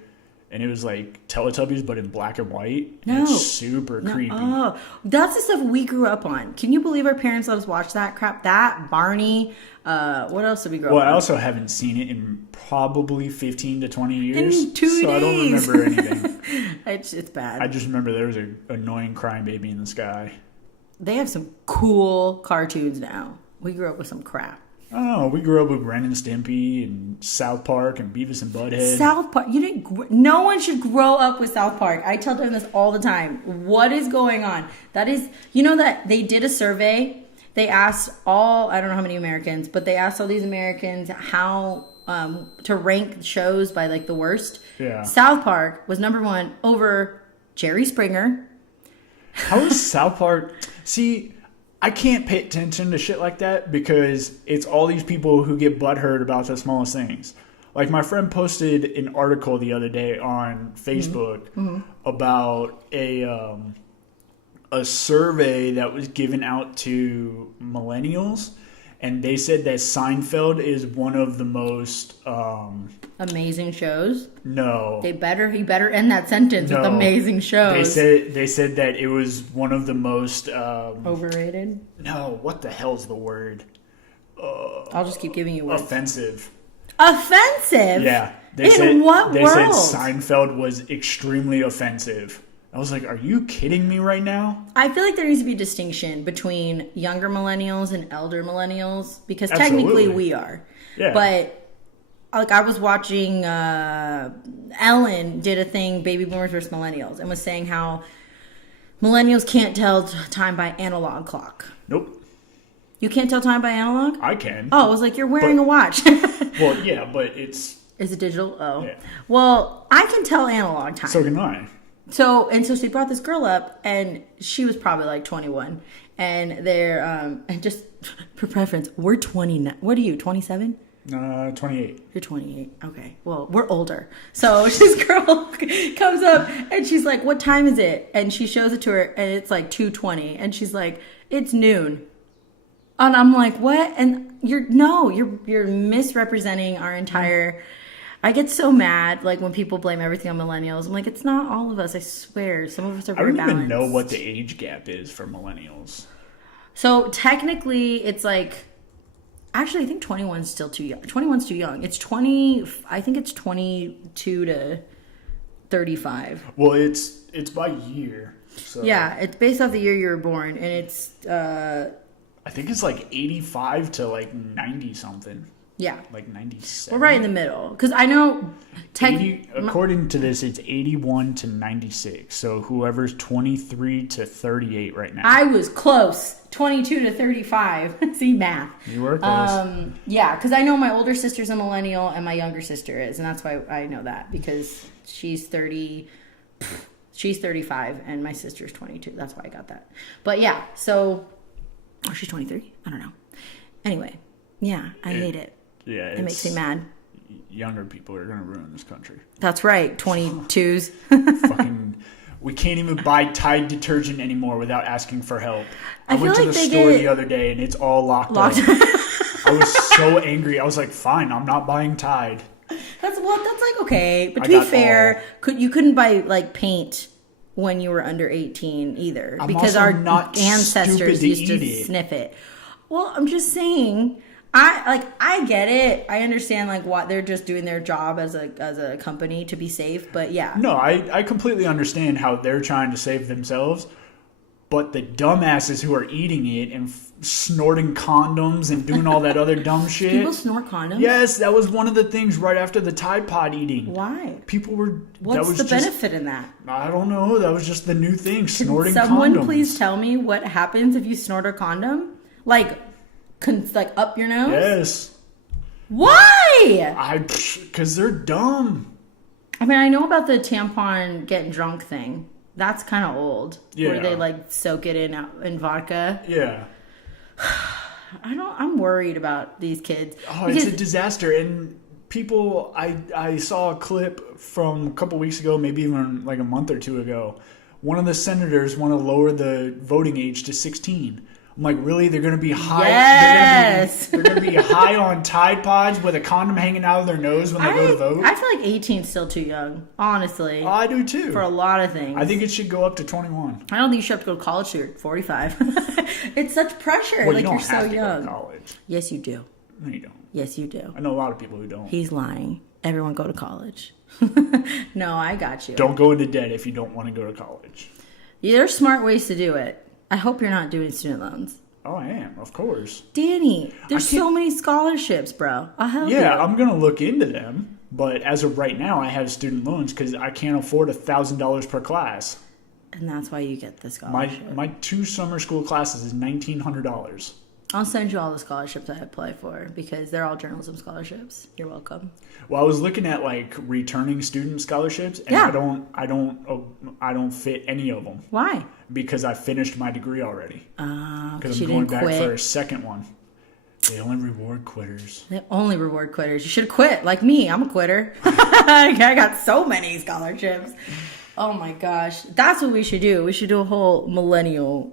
and it was like Teletubbies but in black and white. No. It's super creepy. Oh, that's the stuff we grew up on. Can you believe our parents let us watch that crap? That, Barney, what else did we grow up on? Well, I also haven't seen it in probably 15 to 20 years. In 2 days. So I don't remember anything. It's bad. I just remember there was an annoying crying baby in the sky. They have some cool cartoons now. We grew up with some crap. I don't know. We grew up with Ren and Stimpy and South Park and Beavis and Butthead. South Park. You didn't. No one should grow up with South Park. I tell them this all the time. What is going on? That is, you know that they did a survey. They asked I don't know how many Americans, but they asked all these Americans how to rank shows by like the worst. Yeah. South Park was number one over Jerry Springer. How is South Park? See, I can't pay attention to shit like that because it's all these people who get butthurt about the smallest things. Like my friend posted an article the other day on Facebook about a survey that was given out to millennials, and they said that Seinfeld is one of the most amazing shows. No, he better end that sentence with amazing shows. They said that it was one of the most overrated. No, what the hell's the word? I'll just keep giving you words. Offensive. Offensive? Yeah. What world? They said Seinfeld was extremely offensive. I was like, are you kidding me right now? I feel like there needs to be a distinction between younger millennials and elder millennials because technically we are. Yeah. But like I was watching Ellen did a thing, Baby Boomers versus Millennials, and was saying how millennials can't tell time by analog clock. Nope. You can't tell time by analog? I can. Oh, it was like you're wearing a watch. Well, yeah, but it's... Is it digital? Oh. Yeah. Well, I can tell analog time. So can I. So she brought this girl up, and she was probably like 21. And they're, and just for preference, we're 29. What are you, 27? 28. You're 28. Okay. Well, we're older. So this girl comes up, and she's like, what time is it? And she shows it to her, and it's like 2:20. And she's like, it's noon. And I'm like, what? And you're misrepresenting our entire... I get so mad, like, when people blame everything on millennials. I'm like, it's not all of us, I swear. Some of us are very balanced. I don't even know what the age gap is for millennials. So, technically, it's like... Actually, I think 21's still too young. 21's too young. It's 20... I think it's 22 to 35. Well, it's by year. So. Yeah, it's based off the year you were born. And it's... I think it's like 85 to like 90 something. Yeah. Like 97. We're right in the middle. Because I know... according to this, it's 81 to 96. So whoever's 23 to 38 right now. I was close. 22 to 35. See, math. You were close. Yeah, because I know my older sister's a millennial and my younger sister is. And that's why I know that. Because she's 30... She's 35 and my sister's 22. That's why I got that. But yeah, so... Oh, she's 23? I don't know. Anyway, yeah, I hate it. Yeah, it makes me mad. Younger people are going to ruin this country. That's right, 22s. Fucking, we can't even buy Tide detergent anymore without asking for help. I went to the store the other day and it's all locked up. I was so angry. I was like, fine, I'm not buying Tide. That's like okay. But to be fair, you couldn't buy like paint when you were under 18 either, because our ancestors used to sniff it. Well, I'm just saying, I get it. I understand like what they're just doing their job as a company to be safe, but yeah. No, I completely understand how they're trying to save themselves, but the dumbasses who are eating it and snorting condoms and doing all that other dumb shit. People snort condoms? Yes, that was one of the things right after the Tide Pod eating. Why? People were... What's the benefit in that? I don't know. That was just the new thing, snorting condoms. Can someone please tell me what happens if you snort a condom? Like up your nose? Yes. Why? Because they're dumb. I mean, I know about the tampon getting drunk thing. That's kind of old. Yeah. Where they like soak it in vodka. Yeah. I'm worried about these kids. Oh, it's a disaster. And people, I saw a clip from a couple weeks ago, maybe even like a month or two ago. One of the senators want to lower the voting age to 16. I'm like, really? They're going to be high? Yes. They're going to be high on Tide Pods with a condom hanging out of their nose when they go to vote? I feel like 18 is still too young, honestly. I do too. For a lot of things. I think it should go up to 21. I don't think you should have to go to college till you're 45. It's such pressure. Well, like you're so young. Go to college. Yes, you do. No, you don't. Yes, you do. I know a lot of people who don't. He's lying. Everyone go to college. No, I got you. Don't go into debt if you don't want to go to college. Yeah, there's smart ways to do it. I hope you're not doing student loans. Oh, I am, of course. Danny, there's so many scholarships, bro. I'll help you. Yeah, I'm going to look into them. But as of right now, I have student loans because I can't afford $1,000 per class. And that's why you get the scholarship. My 2 summer school classes is $1,900. I'll send you all the scholarships I apply for because they're all journalism scholarships. You're welcome. Well, I was looking at like returning student scholarships, and I don't fit any of them. Why? Because I finished my degree already. Because you I'm going didn't back quit. for a second one. They only reward quitters. They only reward quitters. You should quit like me. I'm a quitter. I got so many scholarships. Oh my gosh, that's what we should do. We should do a whole millennial.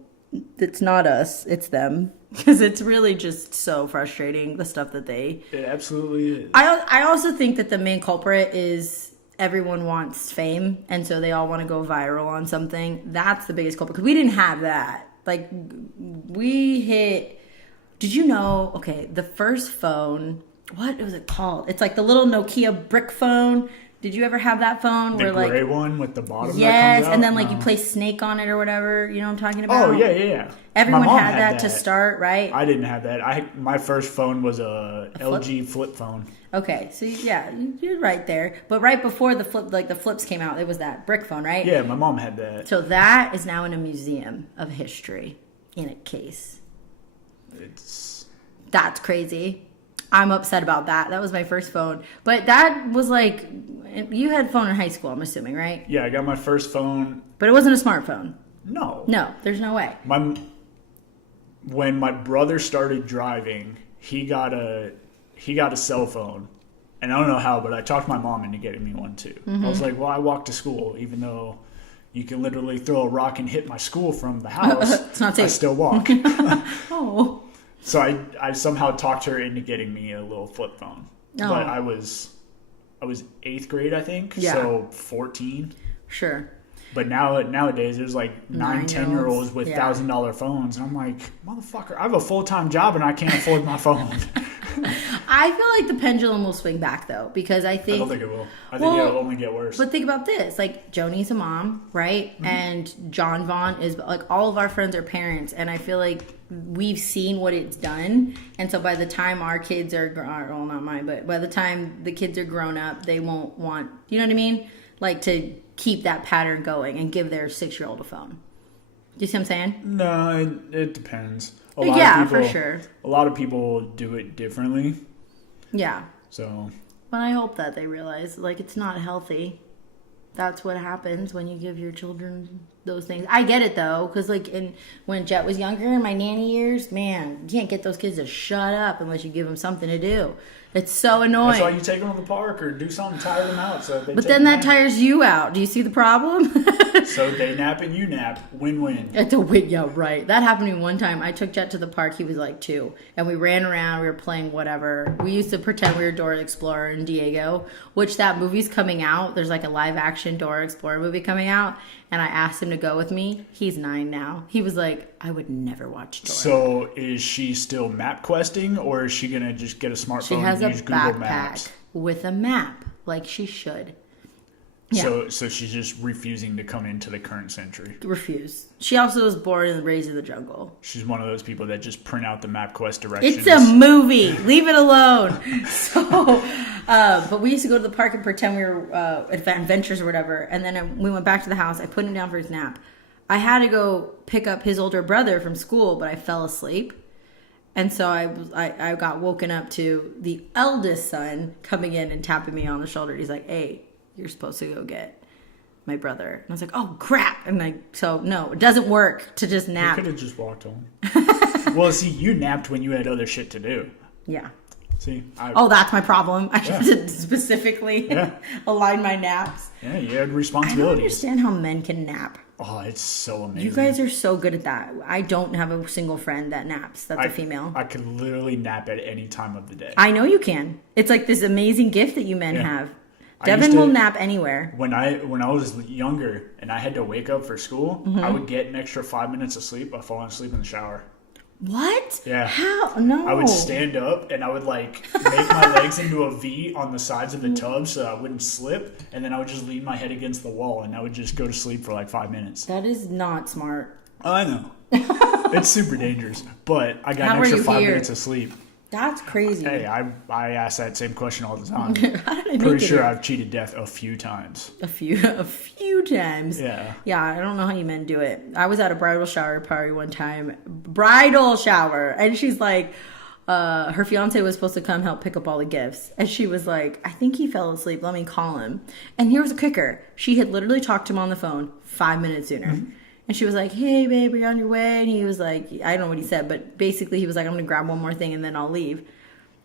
It's not us, it's them. Because it's really just so frustrating, the stuff that they... It absolutely is. I also think that the main culprit is everyone wants fame, and so they all want to go viral on something. That's the biggest culprit. Because we didn't have that. Like, we hit... Did you know... Okay, the first phone... What was it called? It's like the little Nokia brick phone. Did you ever have that phone? The gray one with the bottom yes, that comes out? And then like you play Snake on it or whatever. You know what I'm talking about? Oh, yeah. Everyone My mom had that to start, right? I didn't have that. My first phone was a LG flip phone. Okay, so yeah, you're right there. But right before the flips came out, it was that brick phone, right? Yeah, my mom had that. So that is now in a museum of history in a case. That's crazy. I'm upset about that. That was my first phone. But that was like, you had a phone in high school, I'm assuming, right? Yeah, I got my first phone. But it wasn't a smartphone. No. No, there's no way. When my brother started driving, he got a cell phone. And I don't know how, but I talked my mom into getting me one too. Mm-hmm. I was like, well, I walk to school, even though you can literally throw a rock and hit my school from the house. It's not safe. I still walk. Oh. So I somehow talked her into getting me a little flip phone. Oh. But I was 8th grade, I think. Yeah. So 14. Sure. But nowadays, there's like 9-10-year-olds with $1,000 phones. And I'm like, motherfucker, I have a full-time job and I can't afford my phone. I feel like the pendulum will swing back, though, because I don't think it will. I think it'll only get worse. But think about this. Like, Joni's a mom, right? Mm-hmm. And John Vaughn is, like, all of our friends are parents. And I feel like we've seen what it's done. And so by the time our kids are, well, not mine, but by the time the kids are grown up, they won't want, you know what I mean? Like, to keep that pattern going and give their 6-year-old a phone. Do you see what I'm saying? No, it depends. For sure. A lot of people do it differently. Yeah. So. But I hope that they realize, like, it's not healthy. That's what happens when you give your children those things. I get it, though, because, like, when Jet was younger, in my nanny years, man, you can't get those kids to shut up unless you give them something to do. It's so annoying. That's why you take them to the park or do something, tire them out. But then that tires you out. Do you see the problem? So they nap and you nap. Win-win. It's a win. Yeah, right. That happened to me one time. I took Jet to the park. He was like 2. And we ran around. We were playing whatever. We used to pretend we were Dora the Explorer in Diego, which that movie's coming out. There's like a live-action Dora Explorer movie coming out. And I asked him to go with me. He's 9 now. He was like, I would never watch Dora. So is she still map questing, or is she going to just get a smartphone and use Google Maps? With a map, like she should. Yeah. So she's just refusing to come into the current century. Refuse. She also was born and raised in the jungle. She's one of those people that just print out the MapQuest directions. It's a movie. Leave it alone. So, but we used to go to the park and pretend we were adventures or whatever. And then we went back to the house. I put him down for his nap. I had to go pick up his older brother from school, but I fell asleep. And so I got woken up to the eldest son coming in and tapping me on the shoulder. He's like, hey, you're supposed to go get my brother. And I was like, oh, crap. And so no, it doesn't work to just nap. You could have just walked home. Well, see, you napped when you had other shit to do. Yeah. See, that's my problem. I had to specifically align my naps. Yeah, you had responsibilities. I don't understand how men can nap. Oh, it's so amazing. You guys are so good at that. I don't have a single friend that naps. That's a female. I could literally nap at any time of the day. I know you can. It's like this amazing gift that you men have. Devin will nap anywhere. When I was younger and I had to wake up for school, I would get an extra 5 minutes of sleep by falling asleep in the shower. What? Yeah. How? No. I would stand up and I would make my legs into a V on the sides of the tub so I wouldn't slip, and then I would just lean my head against the wall and I would just go to sleep for like 5 minutes. That is not smart. I know. It's super dangerous, but I got How an were extra you 5 here? minutes of sleep. That's crazy. Hey, I ask that same question all the time. How did I make Pretty it sure here? I've cheated death a few times. A few times. Yeah. Yeah, I don't know how you men do it. I was at a bridal shower party one time. Bridal shower. And she's like, her fiance was supposed to come help pick up all the gifts. And she was like, I think he fell asleep. Let me call him. And here's the kicker. She had literally talked to him on the phone 5 minutes sooner. Mm-hmm. And she was like, hey, babe, are you on your way? And he was like, I don't know what he said, but basically he was like, I'm going to grab one more thing and then I'll leave.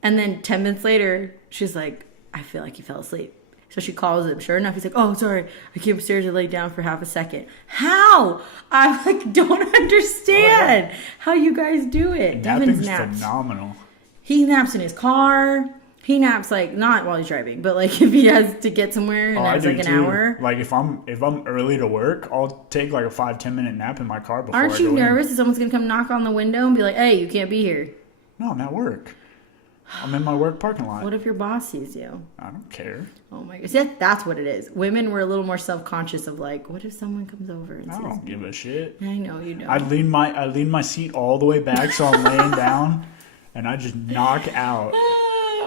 And then 10 minutes later, she's like, I feel like he fell asleep. So she calls him. Sure enough, he's like, oh, sorry. I came upstairs and laid down for half a second. How? I like don't understand how you guys do it. Napping's phenomenal. He naps in his car. He naps like not while he's driving, but like if he has to get somewhere and naps like an hour. Like if I'm early to work, I'll take like a 5-10 minute nap in my car before. Aren't you nervous that someone's gonna come knock on the window and be like, hey, you can't be here? No, I'm at work. I'm in my work parking lot. What if your boss sees you? I don't care. Oh my gosh, that's what it is. Women were a little more self-conscious of like, what if someone comes over and I says, don't give a shit. I know you don't. I lean my seat all the way back so I'm laying down, and I just knock out.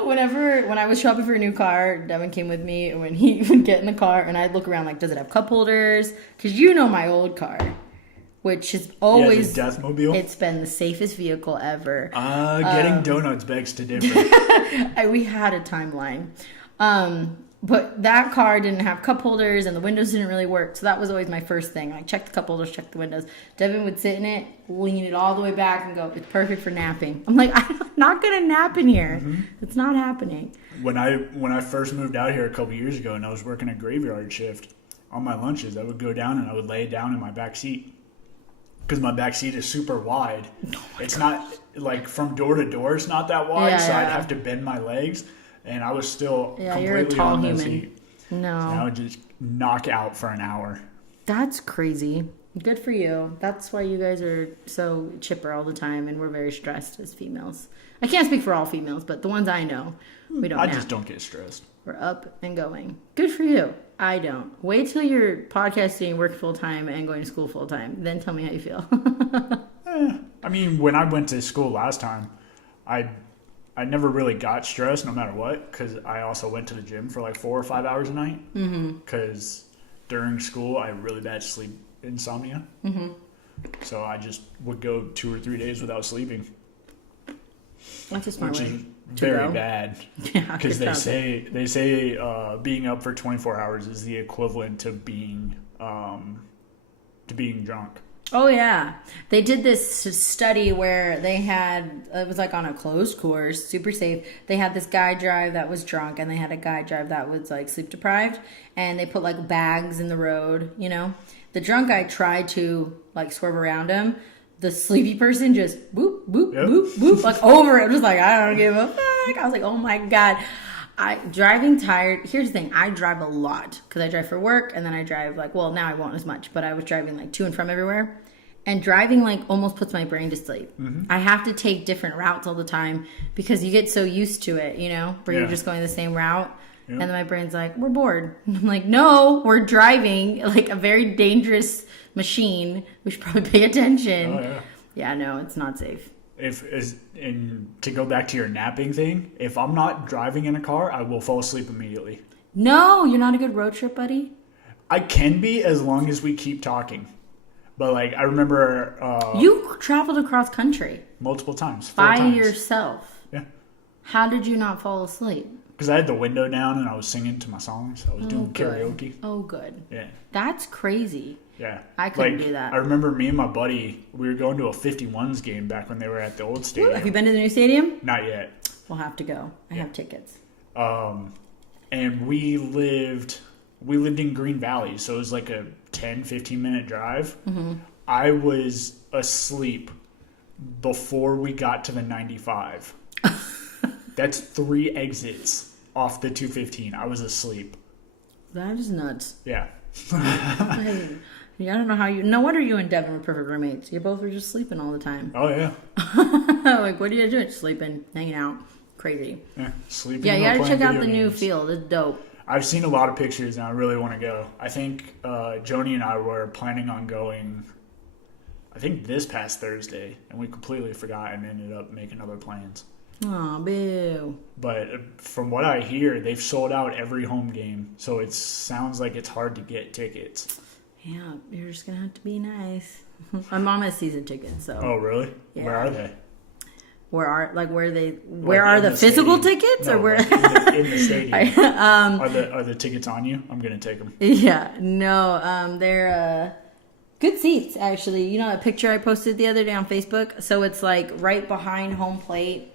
When I was shopping for a new car, Devin came with me, and when he would get in the car, and I'd look around like, does it have cup holders? Because you know my old car, which is always the Deathmobile. It's been the safest vehicle ever. Getting donuts begs to differ. We had a timeline. But that car didn't have cup holders and the windows didn't really work. So that was always my first thing. Like check the cup holders, check the windows. Devin would sit in it, lean it all the way back and go, it's perfect for napping. I'm like, I'm not going to nap in here. Mm-hmm. It's not happening. When I first moved out here a couple years ago and I was working a graveyard shift, on my lunches I would go down and I would lay down in my back seat. Because my back seat is super wide. It's not, like, from door to door, it's not that wide, so I'd have to bend my legs. And I was still completely on that seat. No. And I would just knock out for an hour. That's crazy. Good for you. That's why you guys are so chipper all the time, and we're very stressed as females. I can't speak for all females, but the ones I know, we don't I nap. just don't get stressed. We're up and going. Good for you. I don't. Wait till you're podcasting, work full time, and going to school full time. Then tell me how you feel. I mean, when I went to school last time, I never really got stressed no matter what, because I also went to the gym for like 4 or 5 hours a night. Because during school, I had really bad sleep insomnia. Mm-hmm. So I just would go 2 or 3 days without sleeping. That's a smart way. Which is very bad. Yeah, because they say being up for 24 hours is the equivalent to being drunk. Oh yeah, they did this study where they had, it was like on a closed course, super safe. They had this guy drive that was drunk, and they had a guy drive that was like sleep deprived, and they put like bags in the road. You know, the drunk guy tried to like swerve around him. The sleepy person just boop boop boop boop like over it. It was like, I don't give a fuck. I was like, oh my god. Driving tired. Here's the thing. I drive a lot because I drive for work, and then I drive like, well, now I won't as much, but I was driving like to and from everywhere, and driving like almost puts my brain to sleep. Mm-hmm. I have to take different routes all the time because you get so used to it, you know, where you're just going the same route. And then my brain's like, we're bored. And I'm like, no, we're driving like a very dangerous machine. We should probably pay attention. Oh, yeah. Yeah, no, it's not safe. And to go back to your napping thing, if I'm not driving in a car, I will fall asleep immediately. No, you're not a good road trip buddy? I can be as long as we keep talking. But like, I remember... you traveled across country. Multiple times. 4 By times. yourself. Yeah. How did you not fall asleep? Because I had the window down and I was singing to my songs. I was doing good. karaoke. Oh, good. Yeah. That's crazy. Yeah. I couldn't do that. I remember me and my buddy, we were going to a 51s game back when they were at the old stadium. Ooh, have you been to the new stadium? Not yet. We'll have to go. I have tickets. And we lived in Green Valley, so it was like a 10-15 minute drive. Mm-hmm. I was asleep before we got to the 95. That's 3 exits off the 215. I was asleep. That is nuts. Yeah. I don't know how you... No wonder you and Devin were perfect roommates. You both were just sleeping all the time. Oh, yeah. Like, what are you guys doing? Sleeping, hanging out. Crazy. Yeah, sleeping. Yeah, you gotta check out the new field. It's dope. I've seen a lot of pictures and I really want to go. I think Joni and I were planning on going... I think this past Thursday, and we completely forgot and ended up making other plans. Aw, boo. But from what I hear, they've sold out every home game, so it sounds like it's hard to get tickets. Yeah, you're just going to have to be nice. My mom has season tickets, so. Oh, really? Yeah. Where are they? Where are the physical stadium. tickets? No, or where? In the stadium. Are the tickets on you? I'm going to take them. Yeah, no, they're good seats, actually. You know that picture I posted the other day on Facebook? So it's like right behind home plate,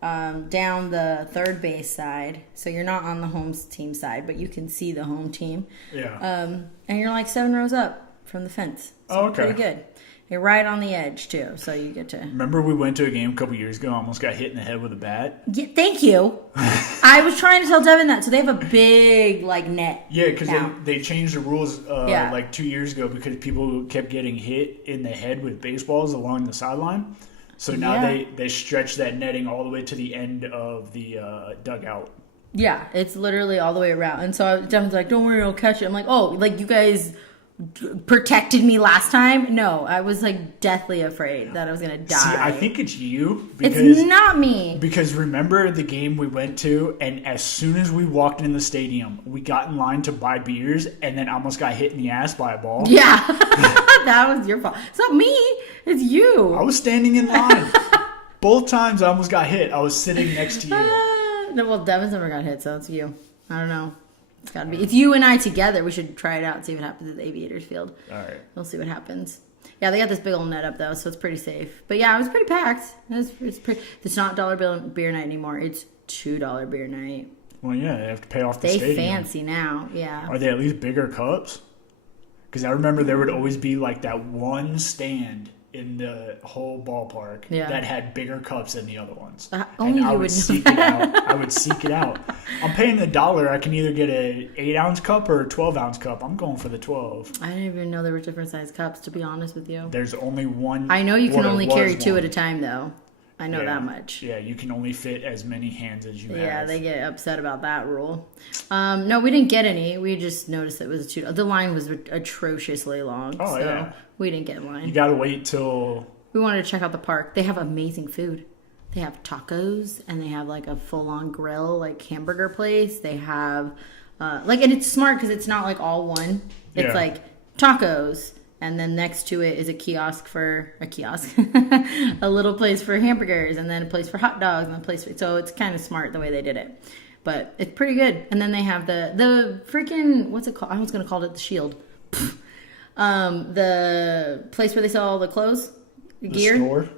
down the third base side. So you're not on the home team side, but you can see the home team. Yeah. And you're like 7 rows up from the fence. So oh, okay. Pretty good. You're right on the edge, too, so you get to... Remember we went to a game a couple years ago, almost got hit in the head with a bat? Yeah, thank you. I was trying to tell Devin that. So they have a big, net. Yeah, because they changed the rules Yeah. 2 years ago because people kept getting hit in the head with baseballs along the sideline. So now they stretch that netting all the way to the end of the dugout. Yeah, it's literally all the way around. And so Devin's like, don't worry, I'll catch it. I'm like, oh, like you guys protected me last time? No, I was like deathly afraid that I was going to die. See, I think it's you. It's not me. Because remember the game we went to, and as soon as we walked in the stadium, we got in line to buy beers and then almost got hit in the ass by a ball? Yeah, that was your fault. It's not me. It's you. I was standing in line. Both times I almost got hit. I was sitting next to you. No, well, Devin's never got hit, so it's you. I don't know. It's got to be. It's you and I together. We should try it out and see what happens at the Aviators field. All right. We'll see what happens. Yeah, they got this big old net up, though, so it's pretty safe. But, yeah, it was pretty packed. It's not $1 beer night anymore. It's $2 beer night. Well, yeah, they have to pay off the stadium. stadium. They fancy now, yeah. Are they at least bigger cups? Because I remember there would always be, that one stand in the whole ballpark that had bigger cups than the other ones. Only and I you would seek it out. I would seek it out. I'm paying $1. I can either get an 8-ounce cup or a 12-ounce cup. I'm going for the 12. I didn't even know there were different size cups, to be honest with you. There's only one. I know you can only carry 2 at a time, though. I know that much. Yeah, you can only fit as many hands as you have. Yeah, they get upset about that rule. No, we didn't get any. We just noticed it was the line was atrociously long. Oh, yeah. We didn't get in line. You got to wait till... We wanted to check out the park. They have amazing food. They have tacos, and they have, a full-on grill, hamburger place. They have, and it's smart because it's not, all one. It's, tacos. And then next to it is a kiosk, a little place for hamburgers, and then a place for hot dogs, and a place so it's kind of smart the way they did it. But it's pretty good. And then they have the freaking, what's it called? I was going to call it the Shield. The place where they sell all the clothes, gear. The store?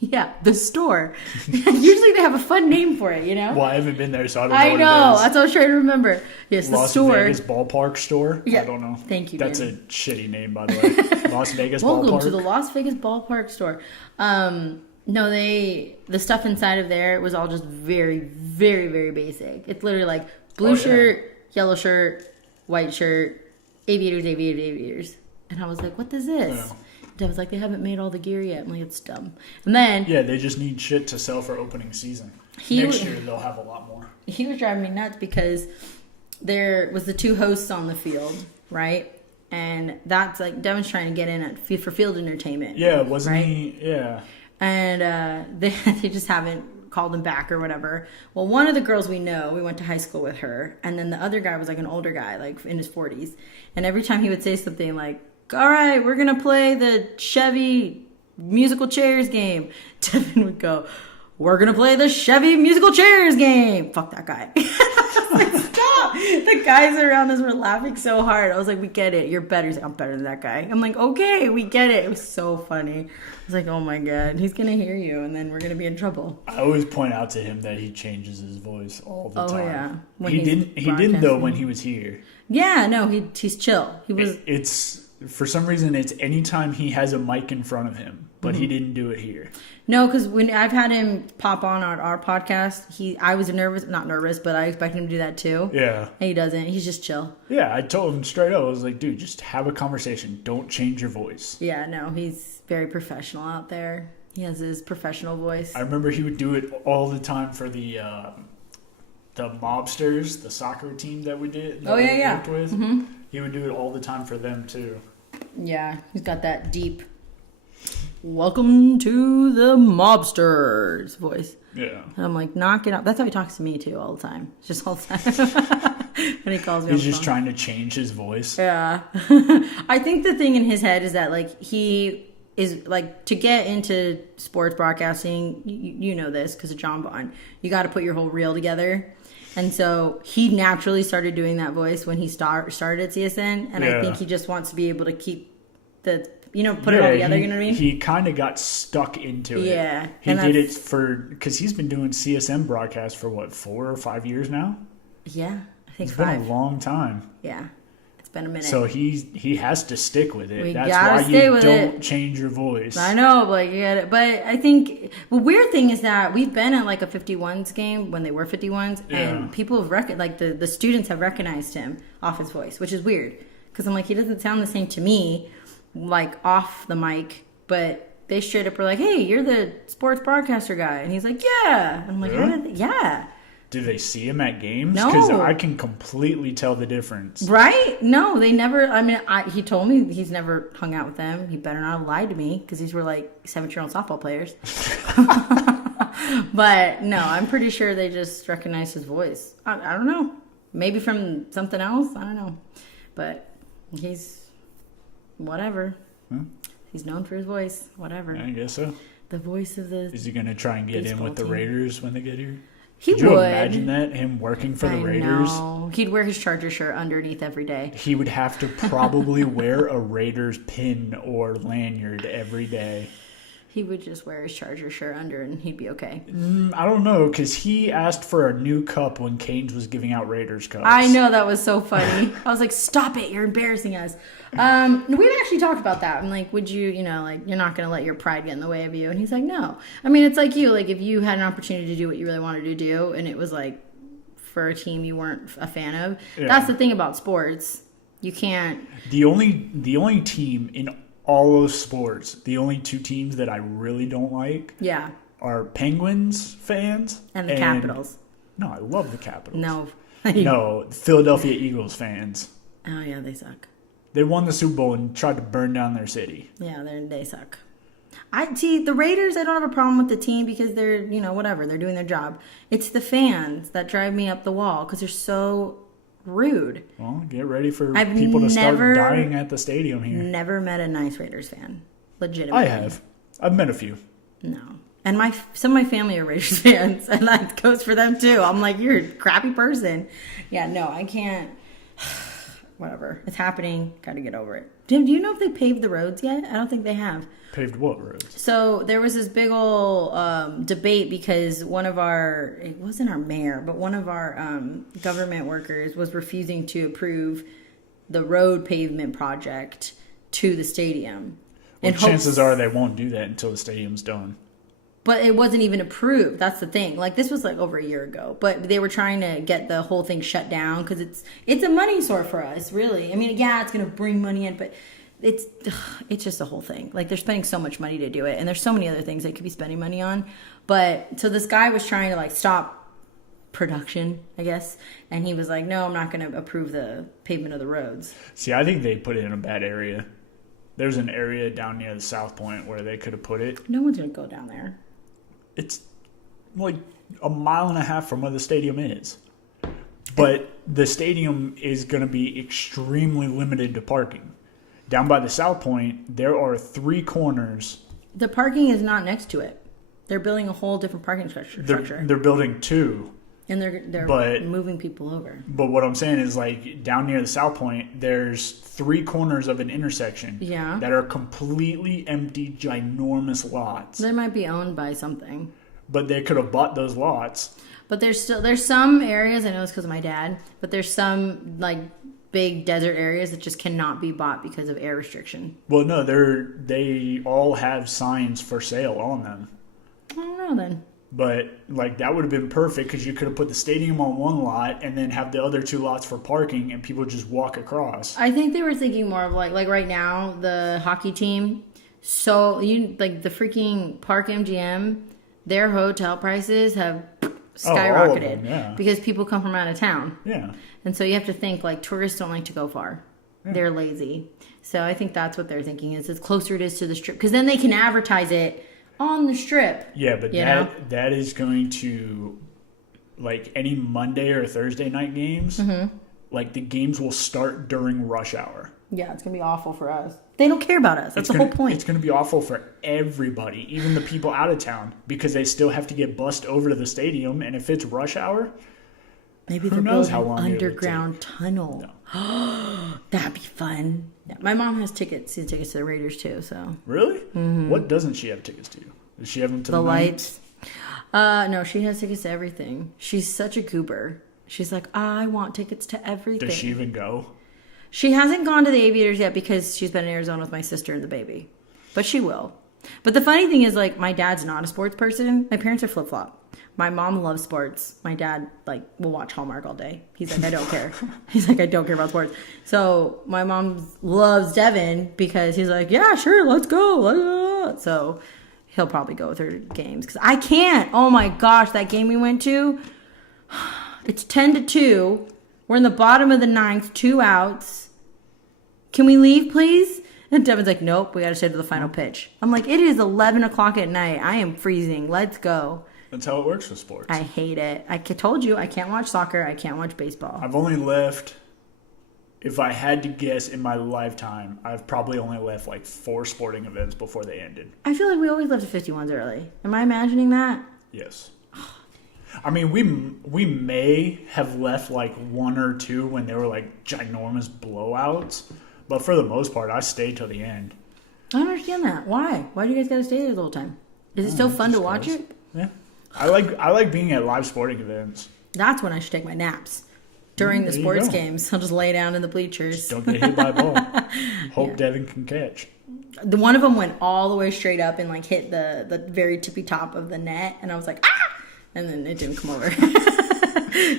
Yeah, the store. Usually they have a fun name for it, you know? Well, I haven't been there, so I don't know I know. what it is. That's what I was trying to remember. Yes, the store. Las Vegas Ballpark Store? Yeah. I don't know. Thank you, That's Dan. a shitty name, by the way. Las Vegas Welcome Ballpark? to the Las Vegas Ballpark store. No, the stuff inside of there was all just very, very, very basic. It's literally blue shirt, yellow shirt, white shirt, aviators. And I was like, what is this? Yeah. Dad was like, they haven't made all the gear yet. I'm like, it's dumb. And then... Yeah, they just need shit to sell for opening season. Next year, they'll have a lot more. He was driving me nuts because there was the 2 hosts on the field, right? And that's Devin's trying to get in for field entertainment. Yeah, wasn't right? he? Yeah. And they just haven't called him back or whatever. Well, one of the girls we know, we went to high school with her. And then the other guy was an older guy, in his 40s. And every time he would say something all right, we're going to play the Chevy musical chairs game. Devin would go, we're going to play the Chevy musical chairs game. Fuck that guy. Stop. The guys around us were laughing so hard. I was like, we get it. You're better. He's like, I'm better than that guy. I'm like, okay, we get it. It was so funny. I was like, oh my God, he's going to hear you and then we're going to be in trouble. I always point out to him that he changes his voice all the time. Oh, yeah. He didn't though when he was here. Yeah, no, he's chill. He was... It's... For some reason, it's anytime he has a mic in front of him, but he didn't do it here. No, because when I've had him pop on our podcast, I was not nervous, but I expected him to do that too. Yeah. And he doesn't. He's just chill. Yeah, I told him straight up. I was like, dude, just have a conversation. Don't change your voice. Yeah, no, he's very professional out there. He has his professional voice. I remember he would do it all the time for the Mobsters, the soccer team that we did. Oh, yeah. Worked with. Mm-hmm. He would do it all the time for them too. Yeah, he's got that deep welcome to the mobsters voice. Yeah. And I'm like, knock it out. That's how he talks to me too all the time. Just all the time. When he calls me He's on the just phone. trying to change his voice. Yeah. I think the thing in his head is that like he is like to get into sports broadcasting, you know this because of John Bond, you got to put your whole reel together. And so he naturally started doing that voice when he started at CSN. And I think he just wants to be able to keep the, put it all together, you know what I mean? He kind of got stuck into it. Yeah. He did it because he's been doing CSN broadcasts for 4 or 5 years now? Yeah, I think it's 5. It's been a long time. Yeah. It's been a minute. So he has to stick with it. That's why you don't it. change your voice. I know, but you get it. But I think the weird thing is that we've been at like a 51s game when they were 51s, and people have the students have recognized him off his voice, which is weird because I'm like, he doesn't sound the same to me, like off the mic, but they straight up were like, "Hey, you're the sports broadcaster guy," and he's like, "Yeah." And I'm like, "Yeah." Do they see him at games? No. Because I can completely tell the difference. Right? No, they never. I mean, he told me he's never hung out with them. He better not have lied to me because these were like 17-year-old softball players. But no, I'm pretty sure they just recognize his voice. I don't know. Maybe from something else. I don't know. But he's whatever. He's known for his voice. Whatever. I guess so. The voice of the. Is he going to try and get in with the Raiders when they get here? He Could you would. imagine that? Him working for the Raiders? No. He'd wear his Charger shirt underneath every day. He would have to probably wear a Raiders pin or lanyard every day. He would just wear his Charger shirt under and he'd be okay. I don't know, because he asked for a new cup when Canes was giving out Raiders cups. I know, that was so funny. I was like, stop it, you're embarrassing us. We've actually talked about that. I'm like, would you, like, you're not going to let your pride get in the way of you? And he's like, no. I mean, it's like you, like if you had an opportunity to do what you really wanted to do and it was like for a team you weren't a fan of, that's the thing about sports. You can't. The only team in all of sports, the only 2 teams that I really don't like are Penguins fans and the Capitals. No, I love the Capitals. No. No, Philadelphia Eagles fans. Oh, yeah, they suck. They won the Super Bowl and tried to burn down their city. Yeah, they suck. The Raiders, I don't have a problem with the team because they're, whatever, they're doing their job. It's the fans that drive me up the wall because they're so rude. Well, get ready for people to start dying at the stadium here. Never met a nice Raiders fan. Legitimately. I have. I've met a few. No. And some of my family are Raiders fans, and that goes for them too. I'm like, you're a crappy person. Yeah, no, I can't. Whatever. It's happening. Got to get over it. Do you know if they paved the roads yet? I don't think they have. Paved what roads? So there was this big old debate because it wasn't our mayor, but one of our government workers was refusing to approve the road pavement project to the stadium. Well, chances are they won't do that until the stadium's done. But it wasn't even approved. That's the thing. Like, this was like over a year ago. But they were trying to get the whole thing shut down because it's a money source for us, really. I mean, yeah, it's going to bring money in, but it's just a whole thing. Like, they're spending so much money to do it. And there's so many other things they could be spending money on. But so this guy was trying to, like, stop production, I guess. And he was like, no, I'm not going to approve the pavement of the roads. See, I think they put it in a bad area. There's an area down near the South Point where they could have put it. No one's going to go down there. It's like a mile and a half from where the stadium is. But the stadium is going to be extremely limited to parking. Down by the South Point, there are 3 corners. The parking is not next to it. They're building a whole different parking structure. They're building 2. And they're moving people over. But what I'm saying is, like, down near the South Point, there's 3 corners of an intersection that are completely empty, ginormous lots. They might be owned by something. But they could have bought those lots. But there's some areas, I know it's because of my dad, but there's some, like, big desert areas that just cannot be bought because of air restriction. Well, no, they all have signs for sale on them. I don't know then. But, like, that would have been perfect because you could have put the stadium on one lot and then have the other 2 lots for parking and people just walk across. I think they were thinking more of, like right now, the hockey team. So, like, the freaking Park MGM, their hotel prices have skyrocketed. Them, yeah. Because people come from out of town. Yeah. And so you have to think, like, tourists don't like to go far. They're lazy. So I think that's what they're thinking is it's closer it is to the strip. Because then they can advertise it on the strip. Yeah, but that is going to, like, any Monday or Thursday night games, like, the games will start during rush hour. Yeah, it's going to be awful for us. They don't care about us. That's the whole point. It's going to be awful for everybody, even the people out of town, because they still have to get bussed over to the stadium. And if it's rush hour, maybe they'll build an underground tunnel. No. That'd be fun. Yeah, my mom has tickets to the Raiders, too. So Really? Mm-hmm. What doesn't she have tickets to? Does she have them to the lights? No, she has tickets to everything. She's such a goober. She's like, I want tickets to everything. Does she even go? She hasn't gone to the Aviators yet because she's been in Arizona with my sister and the baby. But she will. But the funny thing is, like, my dad's not a sports person. My parents are flip-flop. My mom loves sports. My dad, like, will watch Hallmark all day. He's like, I don't care. He's like, I don't care about sports. So my mom loves Devin because he's like, yeah, sure, let's go. So he'll probably go with her games. Because I can't. Oh, my gosh, that game we went to, it's 10-2. We're in the bottom of the ninth, 2 outs. Can we leave, please? And Devin's like, nope, we got to stay to the final pitch. I'm like, it is 11 o'clock at night. I am freezing. Let's go. That's how it works with sports. I hate it. I told you, I can't watch soccer. I can't watch baseball. I've only left, if I had to guess in my lifetime, I've probably only left like 4 sporting events before they ended. I feel like we always left the 51s early. Am I imagining that? Yes. I mean, we may have left like 1 or 2 when they were like ginormous blowouts. But for the most part, I stayed till the end. I don't understand that. Why? Why do you guys got to stay there the whole time? Is it still fun to watch it? Yeah. I like being at live sporting events. That's when I should take my naps. During the sports games, I'll just lay down in the bleachers. Just don't get hit by a ball. Hope Devin can catch. The one of them went all the way straight up and like hit the very tippy top of the net. And I was like, ah! And then it didn't come over.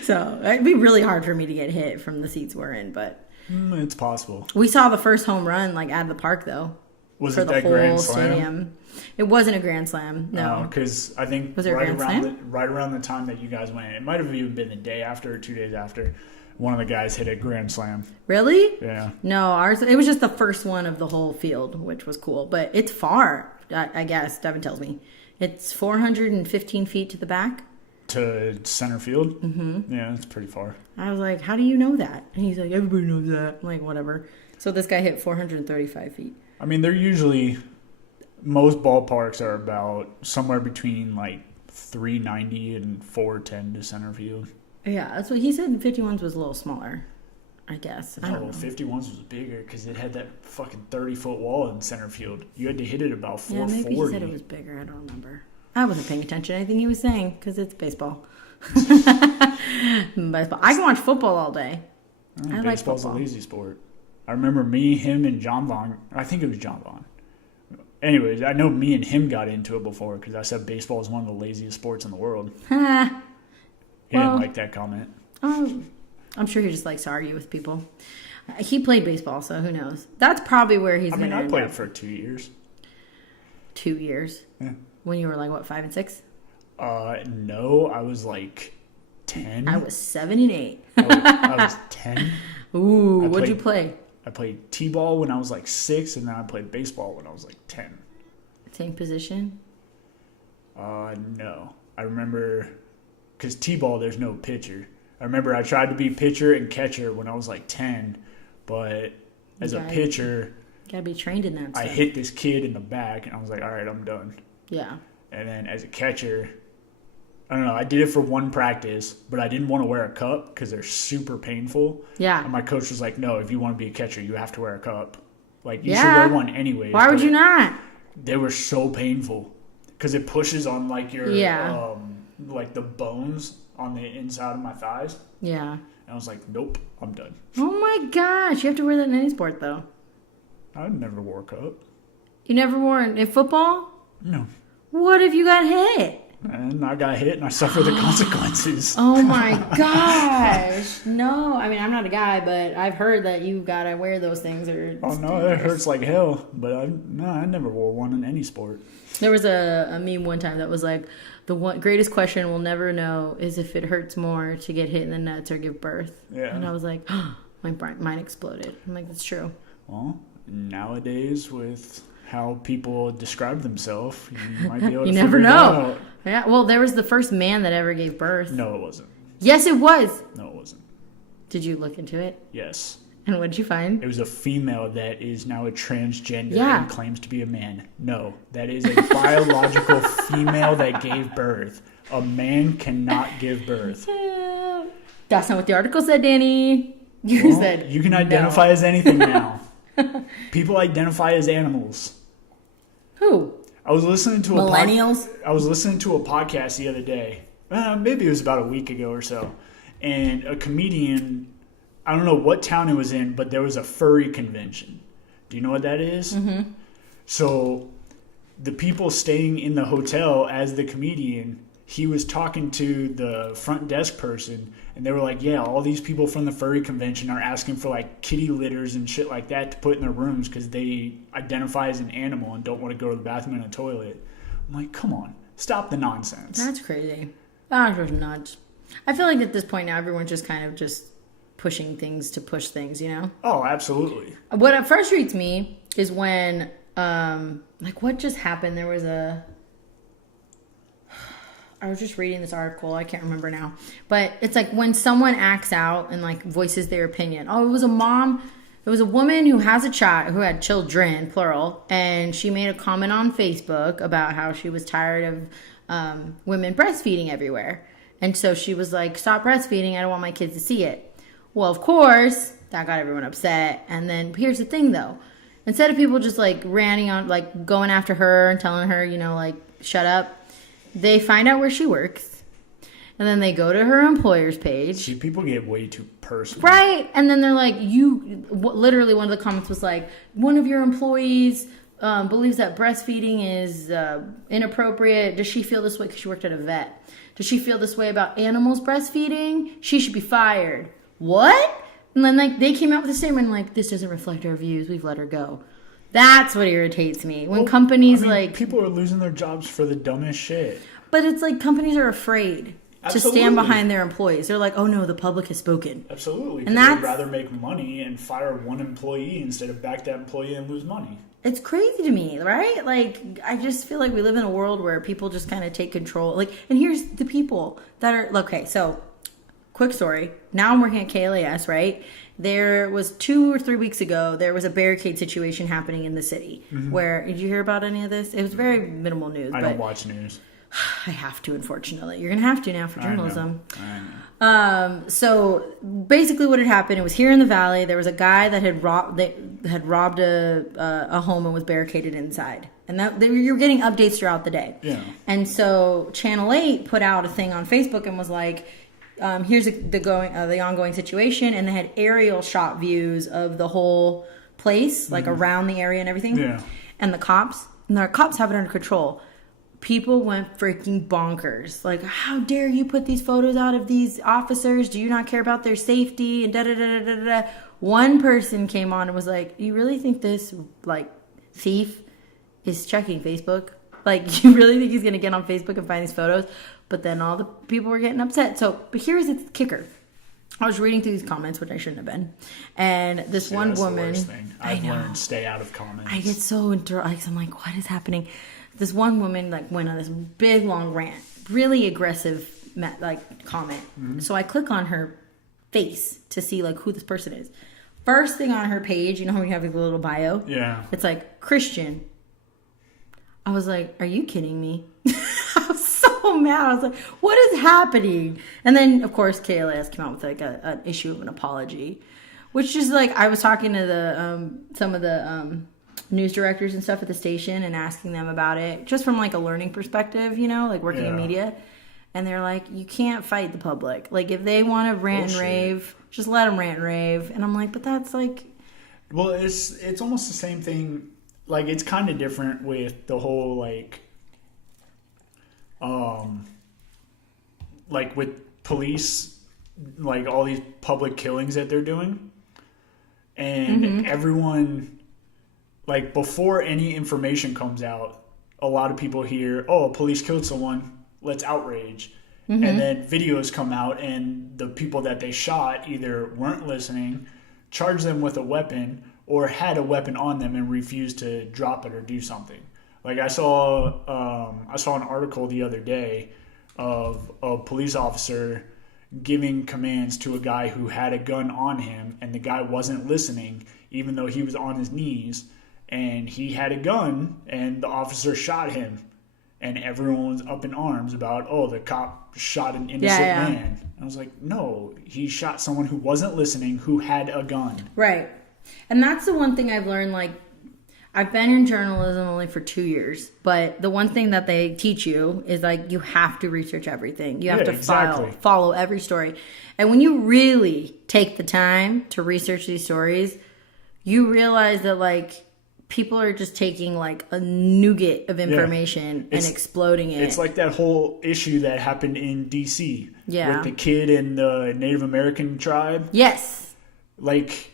So it'd be really hard for me to get hit from the seats we're in, but... It's possible. We saw the first home run like out of the park though. Was it that grand slam? Stadium. It wasn't a grand slam. No, because I think was it right around the time that you guys went, it might have even been the day after or 2 days after. One of the guys hit a grand slam. Really? Yeah. No, ours. It was just the first one of the whole field, which was cool. But it's far. I guess Devin tells me it's 415 feet to the back. To center field? Mm-hmm. Yeah, that's pretty far. I was like, how do you know that? And he's like, everybody knows that. I'm like, whatever. So this guy hit 435 feet. I mean, they're usually, most ballparks are about somewhere between like 390 and 410 to center field. Yeah, that's what he said. 51s was a little smaller, I guess. I don't know. 51s was bigger because it had that fucking 30-foot wall in center field. You had to hit it about 440. Yeah, maybe he said it was bigger. I don't remember. I wasn't paying attention to anything he was saying because it's baseball. Baseball. I can watch football all day. I like baseball's football. A lazy sport. I remember me, him, and John Vaughn. I think it was John Vaughn. Anyways, I know me and him got into it before because I said baseball is one of the laziest sports in the world. He didn't like that comment. I'm sure he just likes to argue with people. He played baseball, so who knows? That's probably where he's going to end up. I played for 2 years. 2 years? Yeah. When you were like, what, 5 and 6? No, I was like 10. I was 7 and 8. I was 10. Ooh, what'd you play? I played t-ball when I was like 6, and then I played baseball when I was like 10. Same position? No. I remember, because t-ball, there's no pitcher. I remember I tried to be pitcher and catcher when I was like 10, but as a pitcher... You gotta be trained in that stuff. I hit this kid in the back, and I was like, all right, I'm done. Yeah. And then as a catcher, I don't know, I did it for one practice, but I didn't want to wear a cup because they're super painful. Yeah. And my coach was like, no, if you want to be a catcher, you have to wear a cup. Like, you should wear one anyways. Why would you not? They were so painful because it pushes on, like, your, like, the bones on the inside of my thighs. Yeah. And I was like, nope, I'm done. Oh, my gosh. You have to wear that in any sport, though. I never wore a cup. You never wore it in football? No. What if you got hit? And I got hit and I suffered the consequences. Oh my gosh. No, I mean, I'm not a guy, but I've heard that you got to wear those things. Oh no, it hurts like hell. But I never wore one in any sport. There was a meme one time that was like, the greatest question we'll never know is if it hurts more to get hit in the nuts or give birth. Yeah. And I was like, oh, My mind exploded. I'm like, that's true. Well, nowadays with how people describe themselves, you might be able to You never figure it know. out. Yeah. Well, there was the first man that ever gave birth. No, it wasn't. Yes, it was. No, it wasn't. Did you look into it? Yes. And what did you find? It was a female that is now a transgender Yeah. and claims to be a man. No, that is a biological female that gave birth. A man cannot give birth. That's not what the article said, Danny. You Well, said you can identify no. as anything now. People identify as animals. Who? I was listening to Millennials? I was listening to a podcast the other day. Maybe it was about a week ago or so, and a comedian. I don't know what town it was in, but there was a furry convention. Do you know what that is? Mm-hmm. So the people staying in the hotel as the comedian, he was talking to the front desk person, and they were like, yeah, all these people from the furry convention are asking for like kitty litters and shit like that to put in their rooms because they identify as an animal and don't want to go to the bathroom and a toilet. I'm like, come on, stop the nonsense. That's crazy. That was nuts. I feel like at this point now, everyone's just kind of just pushing things to push things, you know? Oh, absolutely. What frustrates me is when, like, what just happened? There was I was just reading this article. I can't remember now. But it's like when someone acts out and, like, voices their opinion. Oh, it was a mom. It was a woman who has a child, who had children, plural. And she made a comment on Facebook about how she was tired of women breastfeeding everywhere. And so she was like, stop breastfeeding. I don't want my kids to see it. Well, of course, that got everyone upset. And then here's the thing, though. Instead of people just, like, ranting on, like, going after her and telling her, you know, like, shut up, they find out where she works. And then they go to her employer's page. See, people get way too personal. Right. And then they're like, literally one of the comments was like, one of your employees believes that breastfeeding is inappropriate. Does she feel this way because she worked at a vet? Does she feel this way about animals breastfeeding? She should be fired. What? And then, like, they came out with a statement like, this doesn't reflect our views. We've let her go. That's what irritates me. When companies, people are losing their jobs for the dumbest shit. But it's like companies are afraid to stand behind their employees. They're like, oh no, the public has spoken. Absolutely. And they'd rather make money and fire one employee instead of back that employee and lose money. It's crazy to me, right? Like, I just feel like we live in a world where people just kind of take control. Like, and here's the people that are, okay, so, quick story. Now I'm working at KLAS, right? There was 2 or 3 weeks ago, there was a barricade situation happening in the city. Mm-hmm. Where, did you hear about any of this? It was very minimal news. I don't watch news. I have to, unfortunately. You're going to have to now for journalism. I know. So basically what had happened, it was here in the valley. There was a guy that had robbed a home and was barricaded inside. And you're getting updates throughout the day. Yeah. And so Channel 8 put out a thing on Facebook and was like, here's the ongoing situation. And they had aerial shot views of the whole place, like around the area and everything. Yeah. And the cops have it under control. People went freaking bonkers. Like, how dare you put these photos out of these officers? Do you not care about their safety? And da-da-da-da-da-da. One person came on and was like, you really think this, like, thief is checking Facebook? Like, you really think he's going to get on Facebook and find these photos? But then all the people were getting upset. But here's the kicker. I was reading through these comments, which I shouldn't have been. And this one woman... The worst thing. I've learned stay out of comments. I get so I'm like, what is happening? This one woman like went on this big long rant, really aggressive comment. Mm-hmm. So I click on her face to see like who this person is. First thing on her page, you know how you have like a little bio? Yeah. It's like Christian. I was like, are you kidding me? I was so mad. I was like, what is happening? And then of course KLAS came out with like an issue of an apology, which is like I was talking to the some of the news directors and stuff at the station and asking them about it just from like a learning perspective, you know, like working in media. And they're like, you can't fight the public. Like if they want to rant and rave, just let them rant and rave. And I'm like, but that's like... Well, it's almost the same thing. Like it's kind of different with the whole like with police, like all these public killings that they're doing. And everyone... Like, before any information comes out, a lot of people hear, oh, police killed someone, let's outrage. Mm-hmm. And then videos come out, and the people that they shot either weren't listening, charged them with a weapon or had a weapon on them and refused to drop it or do something. Like I saw an article the other day of a police officer giving commands to a guy who had a gun on him, and the guy wasn't listening, even though he was on his knees, and he had a gun, and the officer shot him, and everyone was up in arms about, oh, the cop shot an innocent man. I was like, no, he shot someone who wasn't listening, who had a gun. Right. And that's the one thing I've learned, like, I've been in journalism only for 2 years, but the one thing that they teach you is, like, you have to research everything. You have to follow every story. And when you really take the time to research these stories, you realize that, like, people are just taking, like, a nougat of information and exploding it. It's like that whole issue that happened in D.C. Yeah. with the kid in the Native American tribe. Yes. Like...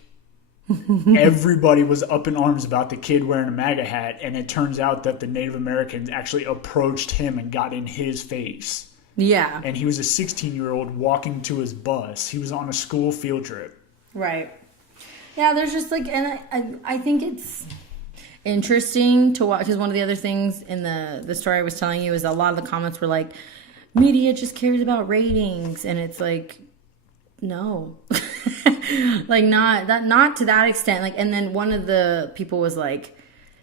everybody was up in arms about the kid wearing a MAGA hat, and it turns out that the Native Americans actually approached him and got in his face. Yeah. And he was a 16-year-old walking to his bus. He was on a school field trip. Right. Yeah, there's just like, and I think it's interesting to watch, because one of the other things in the story I was telling you is a lot of the comments were like, media just cares about ratings, and it's like, no. Like not to that extent. Like, and then one of the people was like,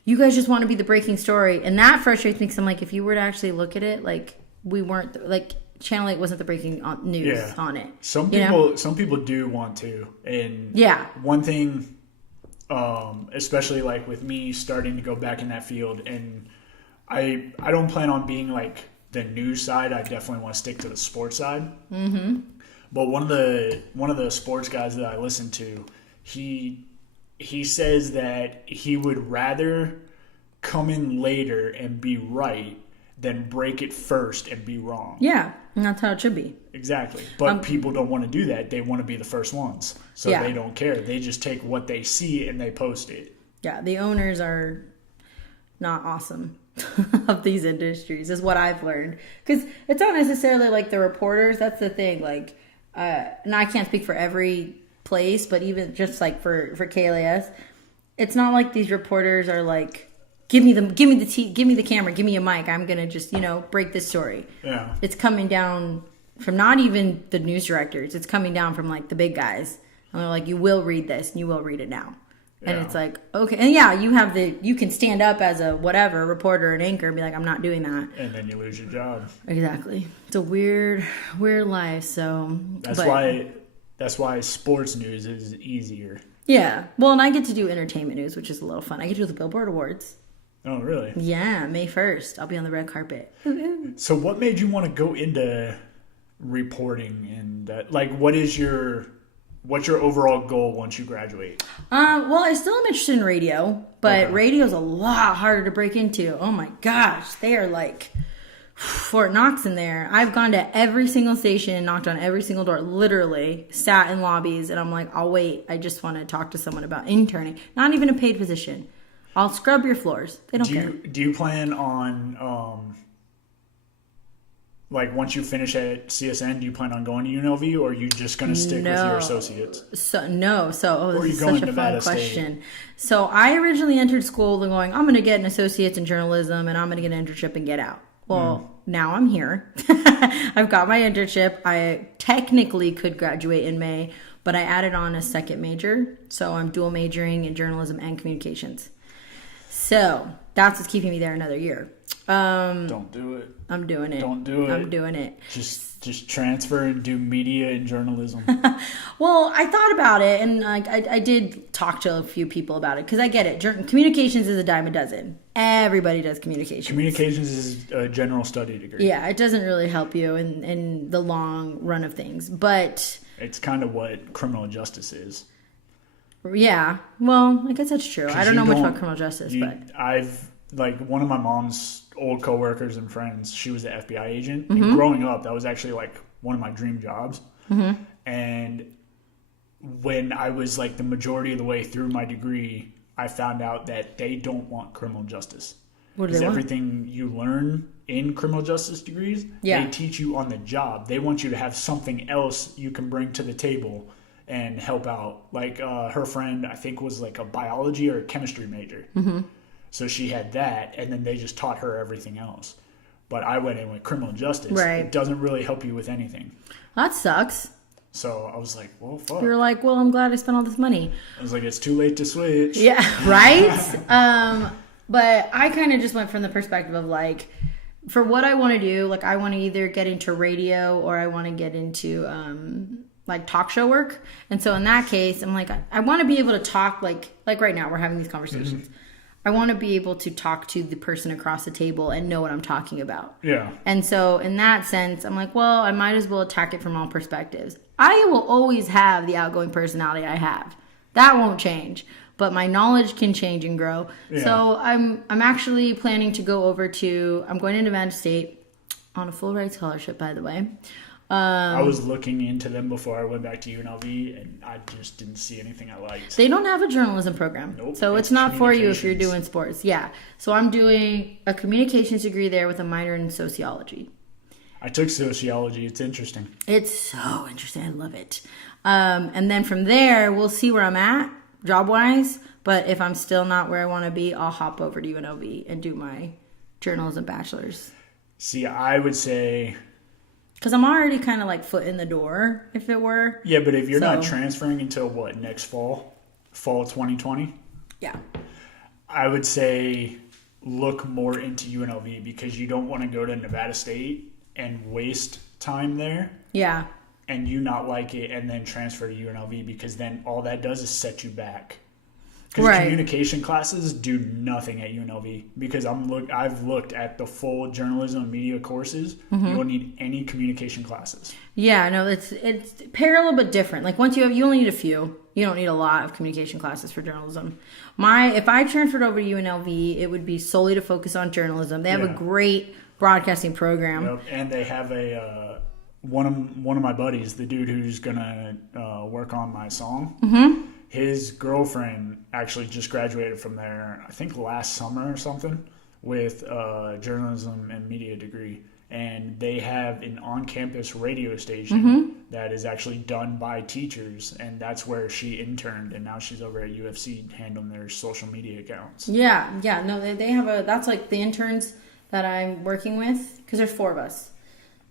you guys just want to be the breaking story, and that frustrates me because I'm like, if you were to actually look at it, like, we weren't, like, Channel 8 wasn't the breaking news on it. Some people do want to, and one thing, especially like with me starting to go back in that field, and I don't plan on being like the news side. I definitely want to stick to the sports side. Mm-hmm. But one of the sports guys that I listen to, he says that he would rather come in later and be right than break it first and be wrong. Yeah, and that's how it should be. Exactly. But people don't want to do that. They want to be the first ones. So they don't care. They just take what they see and they post it. Yeah, the owners are not awesome of these industries, is what I've learned. Because it's not necessarily like the reporters. That's the thing. Like, and I can't speak for every place, but even just like for KLAS, it's not like these reporters are like, give me the camera, give me a mic, I'm gonna just break this story. Yeah, it's coming down from not even the news directors. It's coming down from like the big guys, and they're like, you will read this, and you will read it now. Yeah. And it's like, okay, and you can stand up as a whatever reporter and anchor and be like, I'm not doing that, and then you lose your job. Exactly. It's a weird life. So that's why sports news is easier. Yeah. Well, and I get to do entertainment news, which is a little fun. I get to do the Billboard Awards. Oh, really? Yeah, May 1st. I'll be on the red carpet. So what made you want to go into reporting, and that? Like, what's your overall goal once you graduate? Well, I still am interested in radio, but radio's a lot harder to break into. Oh my gosh, they are like Fort Knox in there. I've gone to every single station, knocked on every single door, literally sat in lobbies, and I'm like, I'll wait. I just want to talk to someone about interning. Not even a paid position. I'll scrub your floors. They don't care. Do you plan on like once you finish at CSN, do you plan on going to UNLV, or are you just going to stick with your associates? This is such a fun question. So I originally entered school going, I'm going to get an associate's in journalism and I'm going to get an internship and get out. Well, now I'm here. I've got my internship. I technically could graduate in May, but I added on a second major. So I'm dual majoring in journalism and communications. So that's what's keeping me there another year. Don't do it. I'm doing it. Don't do it. I'm doing it. Just transfer and do media and journalism. Well, I thought about it, and I did talk to a few people about it, because I get it. Communications is a dime a dozen. Everybody does communications. Communications is a general study degree. Yeah, it doesn't really help you in the long run of things, but it's kind of what criminal justice is. Yeah, well, I guess that's true. I don't know much about criminal justice, but like one of my mom's old coworkers and friends, she was an FBI agent. Mm-hmm. And growing up, that was actually like one of my dream jobs. Mm-hmm. And when I was like the majority of the way through my degree, I found out that they don't want criminal justice. What do they want? Everything you learn in criminal justice degrees, they teach you on the job. They want you to have something else you can bring to the table. and help out. Like her friend, I think, was like a biology or a chemistry major. So she had that, and then they just taught her everything else. But I went in with criminal justice. Right. It doesn't really help you with anything. That sucks. So I was like, well, fuck. You're like, well, I'm glad I spent all this money. I was like, it's too late to switch. Yeah, right? But I kind of just went from the perspective of like, for what I want to do, like I want to either get into radio or I want to get into like talk show work. And so in that case, I'm like, I want to be able to talk like right now we're having these conversations. Mm-hmm. I want to be able to talk to the person across the table and know what I'm talking about. Yeah. And so in that sense, I'm like, well, I might as well attack it from all perspectives. I will always have the outgoing personality I have. That won't change. But my knowledge can change and grow. Yeah. So I'm actually planning to go over to, I'm going into Vanessa State on a full ride scholarship, by the way. I was looking into them before I went back to UNLV, and I just didn't see anything I liked. They don't have a journalism program. Nope. So it's not for you if you're doing sports. Yeah. So I'm doing a communications degree there with a minor in sociology. I took sociology. It's interesting. It's so interesting. I love it. And then from there, we'll see where I'm at job-wise. But if I'm still not where I want to be, I'll hop over to UNLV and do my journalism bachelor's. See, I would say... Because I'm already kind of like foot in the door, if it were. Yeah, but if you're not transferring until what, next fall 2020? Yeah. I would say look more into UNLV because you don't want to go to Nevada State and waste time there. Yeah. And you not like it and then transfer to UNLV because then all that does is set you back. Because communication classes do nothing at UNLV. Because I've looked at the full journalism and media courses. Mm-hmm. You don't need any communication classes. Yeah, no, it's parallel but different. Like once you only need a few. You don't need a lot of communication classes for journalism. If I transferred over to UNLV, it would be solely to focus on journalism. They have a great broadcasting program. Yep. And they have a one of my buddies, the dude who's gonna work on my song. Mm-hmm. His girlfriend actually just graduated from there, I think last summer or something, with a journalism and media degree. And they have an on-campus radio station that is actually done by teachers. And that's where she interned. And now she's over at UFC handling their social media accounts. Yeah. No, they have that's like the interns that I'm working with. Because there's 4 of us.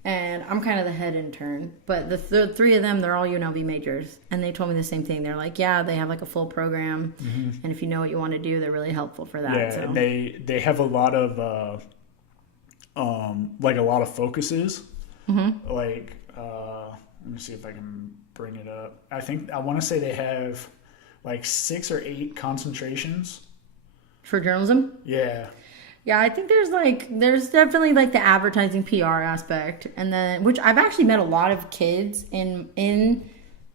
And I'm kind of the head intern. But the 3 of them, they're all UNLV majors. And they told me the same thing. They're like, yeah, they have like a full program. Mm-hmm. And if you know what you want to do, they're really helpful for that. Yeah, so. They have a lot of, like a lot of focuses. Mm-hmm. Like, let me see if I can bring it up. I want to say they have like 6 or 8 concentrations. For journalism? Yeah. Yeah, I think there's definitely like the advertising PR aspect, and then which I've actually met a lot of kids in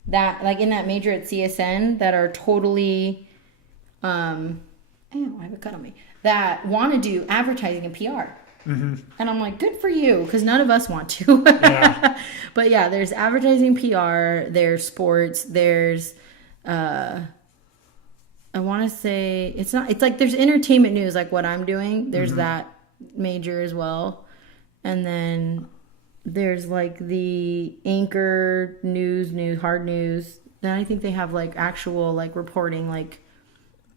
that major at CSN that are totally, I have a cut on me, that want to do advertising and PR. Mm-hmm. And I'm like, good for you, because none of us want to. Yeah. But yeah, there's advertising, PR, there's sports, there's I want to say it's like there's entertainment news, like what I'm doing. There's that major as well. And then there's like the anchor news, hard news. Then I think they have like actual like reporting, like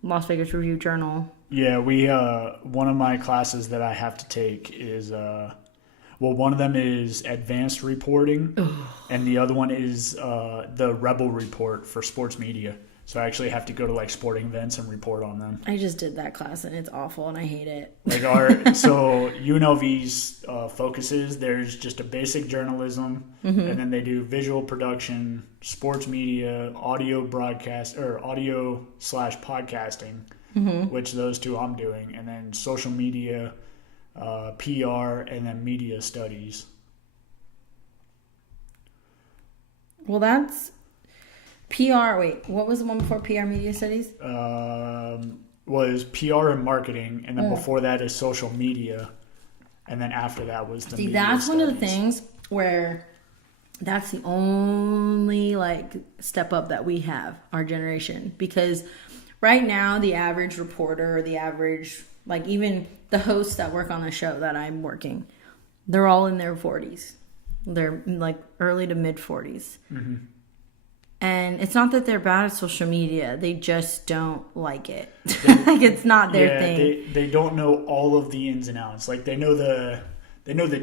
Las Vegas Review Journal. Yeah, we one of my classes that I have to take is one of them is advanced reporting, and the other one is the Rebel Report for sports media. So I actually have to go to like sporting events and report on them. I just did that class and it's awful and I hate it. So UNLV's focuses, there's just a basic journalism, and then they do visual production, sports media, audio broadcast or audio/podcasting, which those 2 I'm doing, and then social media, PR, and then media studies. Well, that's PR. Wait, what was the one before PR? Media studies? Was PR and marketing, and then before that is social media, and then after that was the media that's studies. One of the things where that's the only like step up that we have, our generation, because right now the average reporter or the average, like even the hosts that work on the show that I'm working, they're all in their 40s. They're like early to mid 40s. Mm-hmm. And it's not that they're bad at social media. They just don't like it. Like, it's not their thing. They don't know all of the ins and outs. Like, they know the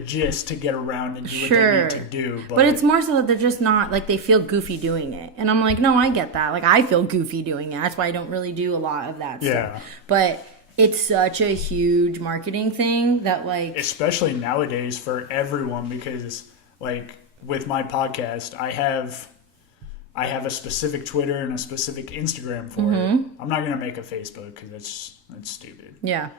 gist to get around and do what they need to do. But it's more so that they're just not, like, they feel goofy doing it. And I'm like, no, I get that. Like, I feel goofy doing it. That's why I don't really do a lot of that stuff. But it's such a huge marketing thing that, like... Especially nowadays for everyone, because, like, with my podcast, I have a specific Twitter and a specific Instagram for it. I'm not going to make a Facebook because that's stupid. Yeah.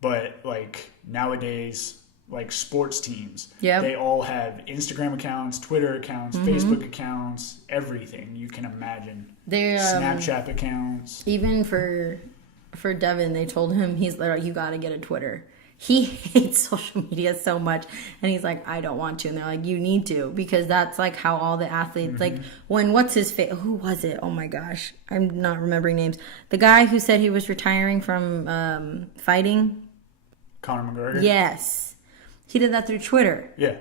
But, like, nowadays, like, sports teams, yep. they all have Instagram accounts, Twitter accounts, Facebook accounts, everything you can imagine. Snapchat accounts. Even for Devin, they told him, he's like, you got to get a Twitter. He hates social media so much, and he's like, I don't want to. And they're like, you need to, because that's like how all the athletes, like when what's his face? Who was it? Oh my gosh, I'm not remembering names. The guy who said he was retiring from fighting. Conor McGregor. Yes, he did that through Twitter. Yeah.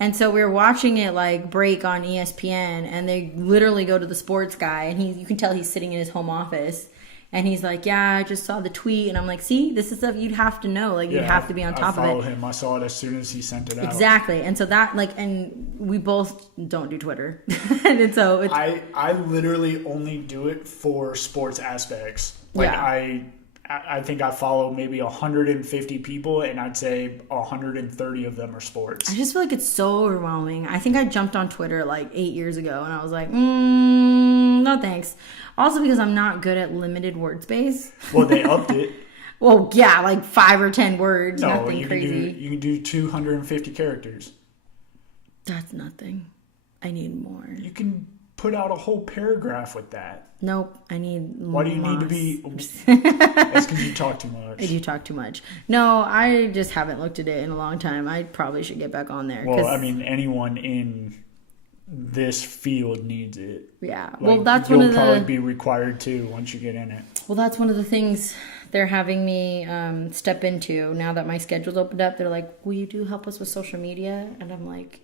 And so we were watching it like break on ESPN, and they literally go to the sports guy, and you can tell he's sitting in his home office. And he's like, yeah, I just saw the tweet. And I'm like, see, this is stuff you'd have to know. Like, you'd have to be on top of it. I follow him. I saw it as soon as he sent it out. Exactly. And so that, like, and we both don't do Twitter. And so it's... I literally only do it for sports aspects. Like, yeah. I think I follow maybe 150 people, and I'd say 130 of them are sports. I just feel like it's so overwhelming. I think I jumped on Twitter like 8 years ago, and I was like, no thanks. Also because I'm not good at limited word space. Well, they upped it. Well, yeah, like 5 or 10 words, no, nothing crazy. You can do 250 characters. That's nothing. I need more. You can put out a whole paragraph with that. Nope, I need more. Why do you need to be... That's because you talk too much. I do talk too much. No, I just haven't looked at it in a long time. I probably should get back on there. Well, I mean, anyone in this field needs it. Yeah. Like, well, that's one of the... You'll probably be required to once you get in it. Well, that's one of the things they're having me step into now that my schedule's opened up. They're like, will you help us with social media? And I'm like...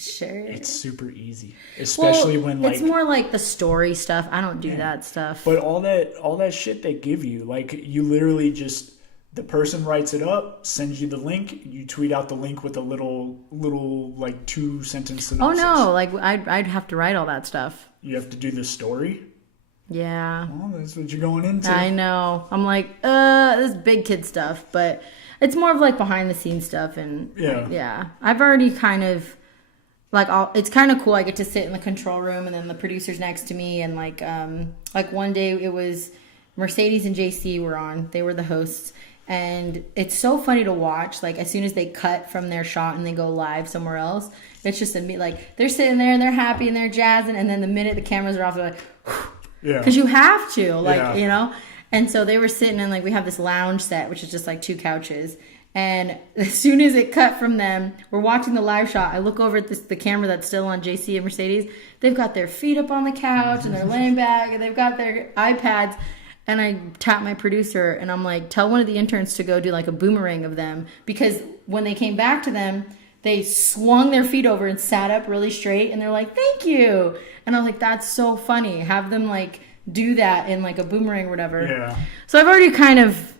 Sure. It's super easy, especially when like it's more like the story stuff. I don't do that stuff. But all that shit they give you, like you literally just the person writes it up, sends you the link, you tweet out the link with a little like 2-sentence synopsis. Oh no, like I'd have to write all that stuff. You have to do the story. Yeah. Well, that's what you're going into. I know. I'm like, this is big kid stuff, but it's more of like behind the scenes stuff, and yeah. I've already kind of. Like, it's kind of cool. I get to sit in the control room, and then the producer's next to me. And like one day it was Mercedes and JC were on. They were the hosts, and it's so funny to watch. Like, as soon as they cut from their shot and they go live somewhere else, it's just like they're sitting there and they're happy and they're jazzing, and then the minute the cameras are off, they're like, yeah, because you have to, like, you know. And so they were sitting in, like, we have this lounge set, which is just like 2 couches. And as soon as it cut from them, we're watching the live shot. I look over at the camera that's still on JC and Mercedes. They've got their feet up on the couch and they're laying back and they've got their iPads. And I tap my producer and I'm like, tell one of the interns to go do like a boomerang of them. Because when they came back to them, they swung their feet over and sat up really straight. And they're like, thank you. And I was like, that's so funny. Have them like do that in like a boomerang or whatever. Yeah. So I've already kind of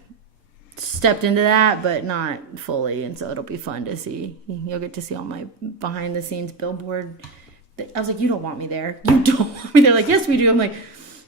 stepped into that, but not fully, and so it'll be fun to see. You'll get to see all my behind the scenes billboard. I was like, you don't want me there. You don't want me there. Like, yes, we do. I'm like,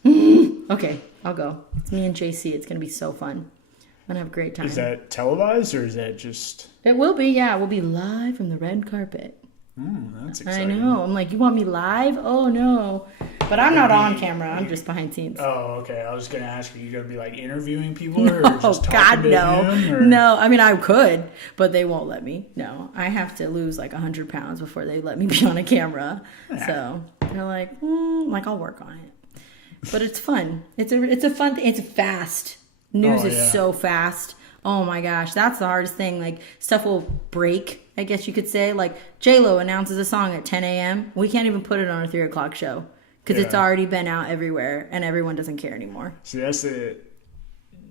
okay, I'll go. It's me and JC. It's gonna be so fun. I'm gonna have a great time. Is that televised or is that just? It will be. Yeah, we'll be live from the red carpet. That's exciting. I know. I'm like, you want me live? Oh no. But I'm not on camera. I'm just behind scenes. Oh, okay. I was going to ask you going to be like interviewing people or just talking God, to no. him? Or? No. I mean, I could, but they won't let me. No. I have to lose like 100 pounds before they let me be on a camera. Yeah. So they're like, I'll work on it. But it's fun. It's a fun thing. It's fast. News is so fast. Oh my gosh. That's the hardest thing. Like, stuff will break, I guess you could say. Like, J-Lo announces a song at 10 a.m. We can't even put it on a 3 o'clock show. Because it's already been out everywhere, and everyone doesn't care anymore. See, that's it.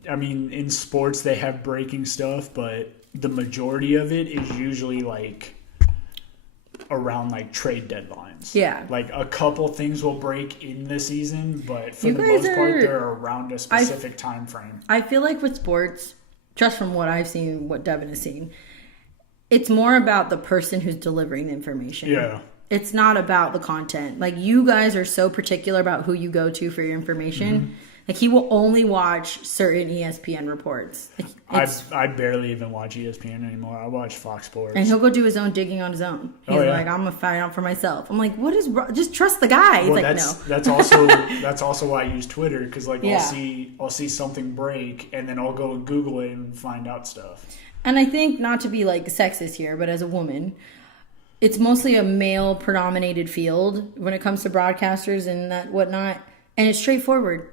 I mean, in sports, they have breaking stuff, but the majority of it is usually, like, around like trade deadlines. Yeah. Like a couple things will break in the season, but for You the guys most part, are- they're around a specific time frame. I feel like with sports, just from what I've seen, what Devin has seen, it's more about the person who's delivering the information. Yeah. It's not about the content. Like, you guys are so particular about who you go to for your information. Mm-hmm. Like, he will only watch certain ESPN reports. Like, I barely even watch ESPN anymore. I watch Fox Sports. and he'll go do his own digging on his own. He's like, I'm gonna find out for myself. I'm like, what is wrong? Just trust the guy. He's Well, like, that's no. that's also why I use Twitter, because like Yeah. I'll see something break and then I'll go and Google it and find out stuff. And I think, not to be like sexist here, but as a woman, it's mostly a male predominated field when it comes to broadcasters and that whatnot. And it's straightforward.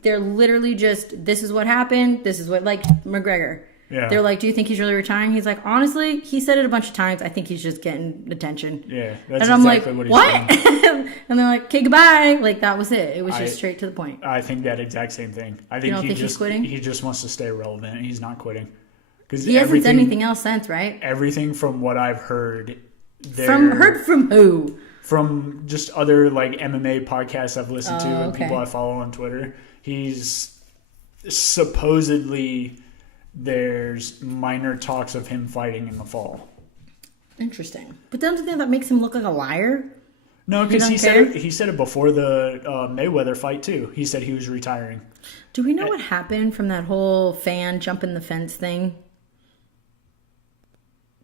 They're literally just, this is what happened. This is what, like McGregor. Yeah. They're like, do you think he's really retiring? He's like, honestly, he said it a bunch of times. I think he's just getting attention. Yeah, that's and I'm exactly like, what he's what? And they're like, okay, goodbye. Like, that was it. It was just straight to the point. I think that exact same thing. I think, he's quitting? He just wants to stay relevant. He's not quitting. Because He hasn't said anything else since, right? Everything from what I've heard, Heard from who? From just other like MMA podcasts I've listened to and okay. people I follow on Twitter. He's supposedly, there's minor talks of him fighting in the fall. Interesting. But don't you think that makes him look like a liar? No, because You don't he said it before the Mayweather fight too. He said he was retiring. Do we know what happened from that whole fan jumping the fence thing?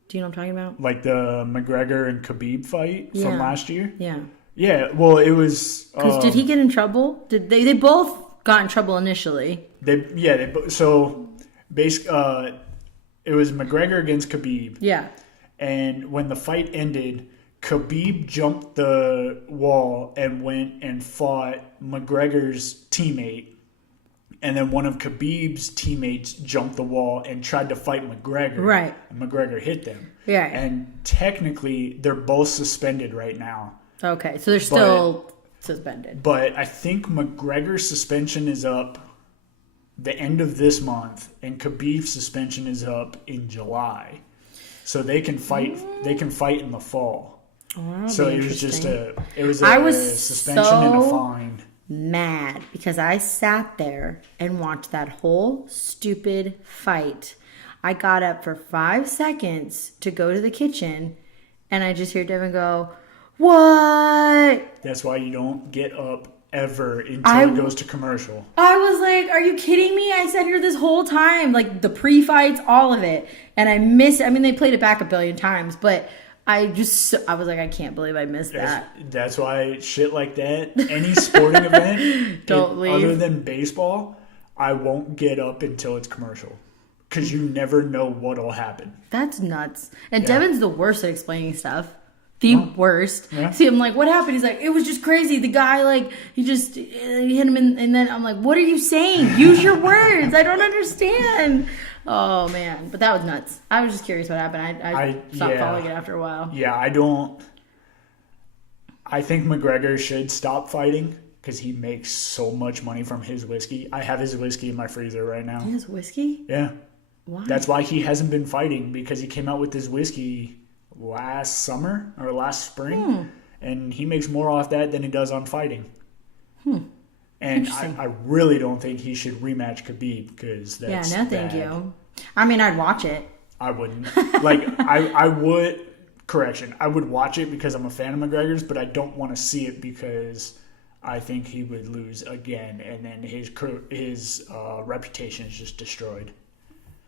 Do you know what I'm talking about? Like the McGregor and Khabib fight from last year? Yeah. Yeah, well, it was... Because did he get in trouble? Did they both got in trouble initially? So, basically, it was McGregor against Khabib. Yeah. And when the fight ended, Khabib jumped the wall and went and fought McGregor's teammate. And then one of Khabib's teammates jumped the wall and tried to fight McGregor. Right. And McGregor hit them. Yeah. And technically, they're both suspended right now. Okay, so they're still suspended. But I think McGregor's suspension is up the end of this month, and Khabib's suspension is up in July. So they can fight. They can fight in the fall. Oh, so it was just a suspension so and a fine. Mad because I sat there and watched that whole stupid fight. I got up for 5 seconds to go to the kitchen, and I just hear Devin go, "What?" That's why you don't get up ever until it goes to commercial. I was like, are you kidding me? I sat here this whole time, like the pre-fights, all of it. And I missed, I mean, they played it back a billion times, but I was like, I can't believe I missed that. That's why shit like that, any sporting event, other than baseball, I won't get up until it's commercial. Because you never know what'll happen. That's nuts. And Devin's the worst at explaining stuff. The worst. Yeah. See, I'm like, what happened? He's like, it was just crazy. The guy, like, he hit him, and then I'm like, what are you saying? Use your words. I don't understand. Oh, man. But that was nuts. I was just curious what happened. I stopped following it after a while. Yeah, I think McGregor should stop fighting because he makes so much money from his whiskey. I have his whiskey in my freezer right now. His whiskey? Yeah. Why? That's why he hasn't been fighting, because he came out with his whiskey last summer or last spring, and he makes more off that than he does on fighting. And I really don't think he should rematch Khabib, because that's thank you. I mean, I'd watch it. I wouldn't. Like, I would, I would watch it because I'm a fan of McGregor's, but I don't want to see it because I think he would lose again, and then his reputation is just destroyed.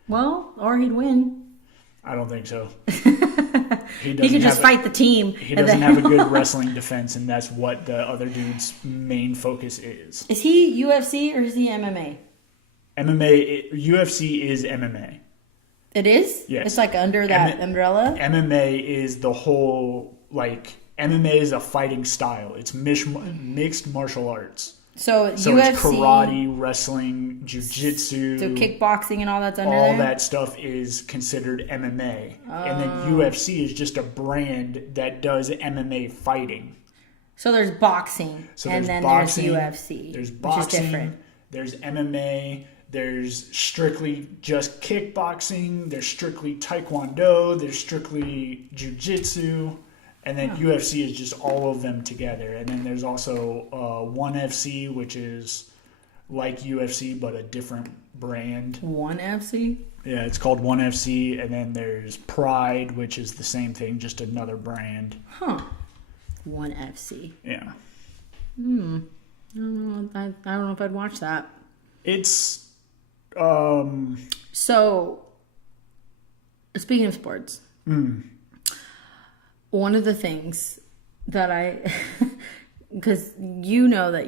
Well, or he'd win. I don't think so. He could just fight the team. He doesn't have a good wrestling defense, and that's what the other dude's main focus is. Is he UFC or is he MMA? UFC is MMA. It is? Yes. It's like under that umbrella? MMA is the whole, like, MMA is a fighting style. It's mixed martial arts. So UFC, it's karate, wrestling, jiu-jitsu. So kickboxing and all that's under all there? that stuff is considered MMA. And then UFC is just a brand that does MMA fighting. So there's boxing. And then there's UFC. There's boxing. Which is different. There's MMA. There's strictly just kickboxing. There's strictly taekwondo. There's strictly jiu-jitsu. And then UFC is just all of them together. And then there's also ONE FC, which is like UFC but a different brand. ONE FC? Yeah, it's called ONE FC. And then there's Pride, which is the same thing, just another brand. Huh. ONE FC. Yeah. I don't know if I'd watch that. It's So speaking of sports, one of the things that because you know that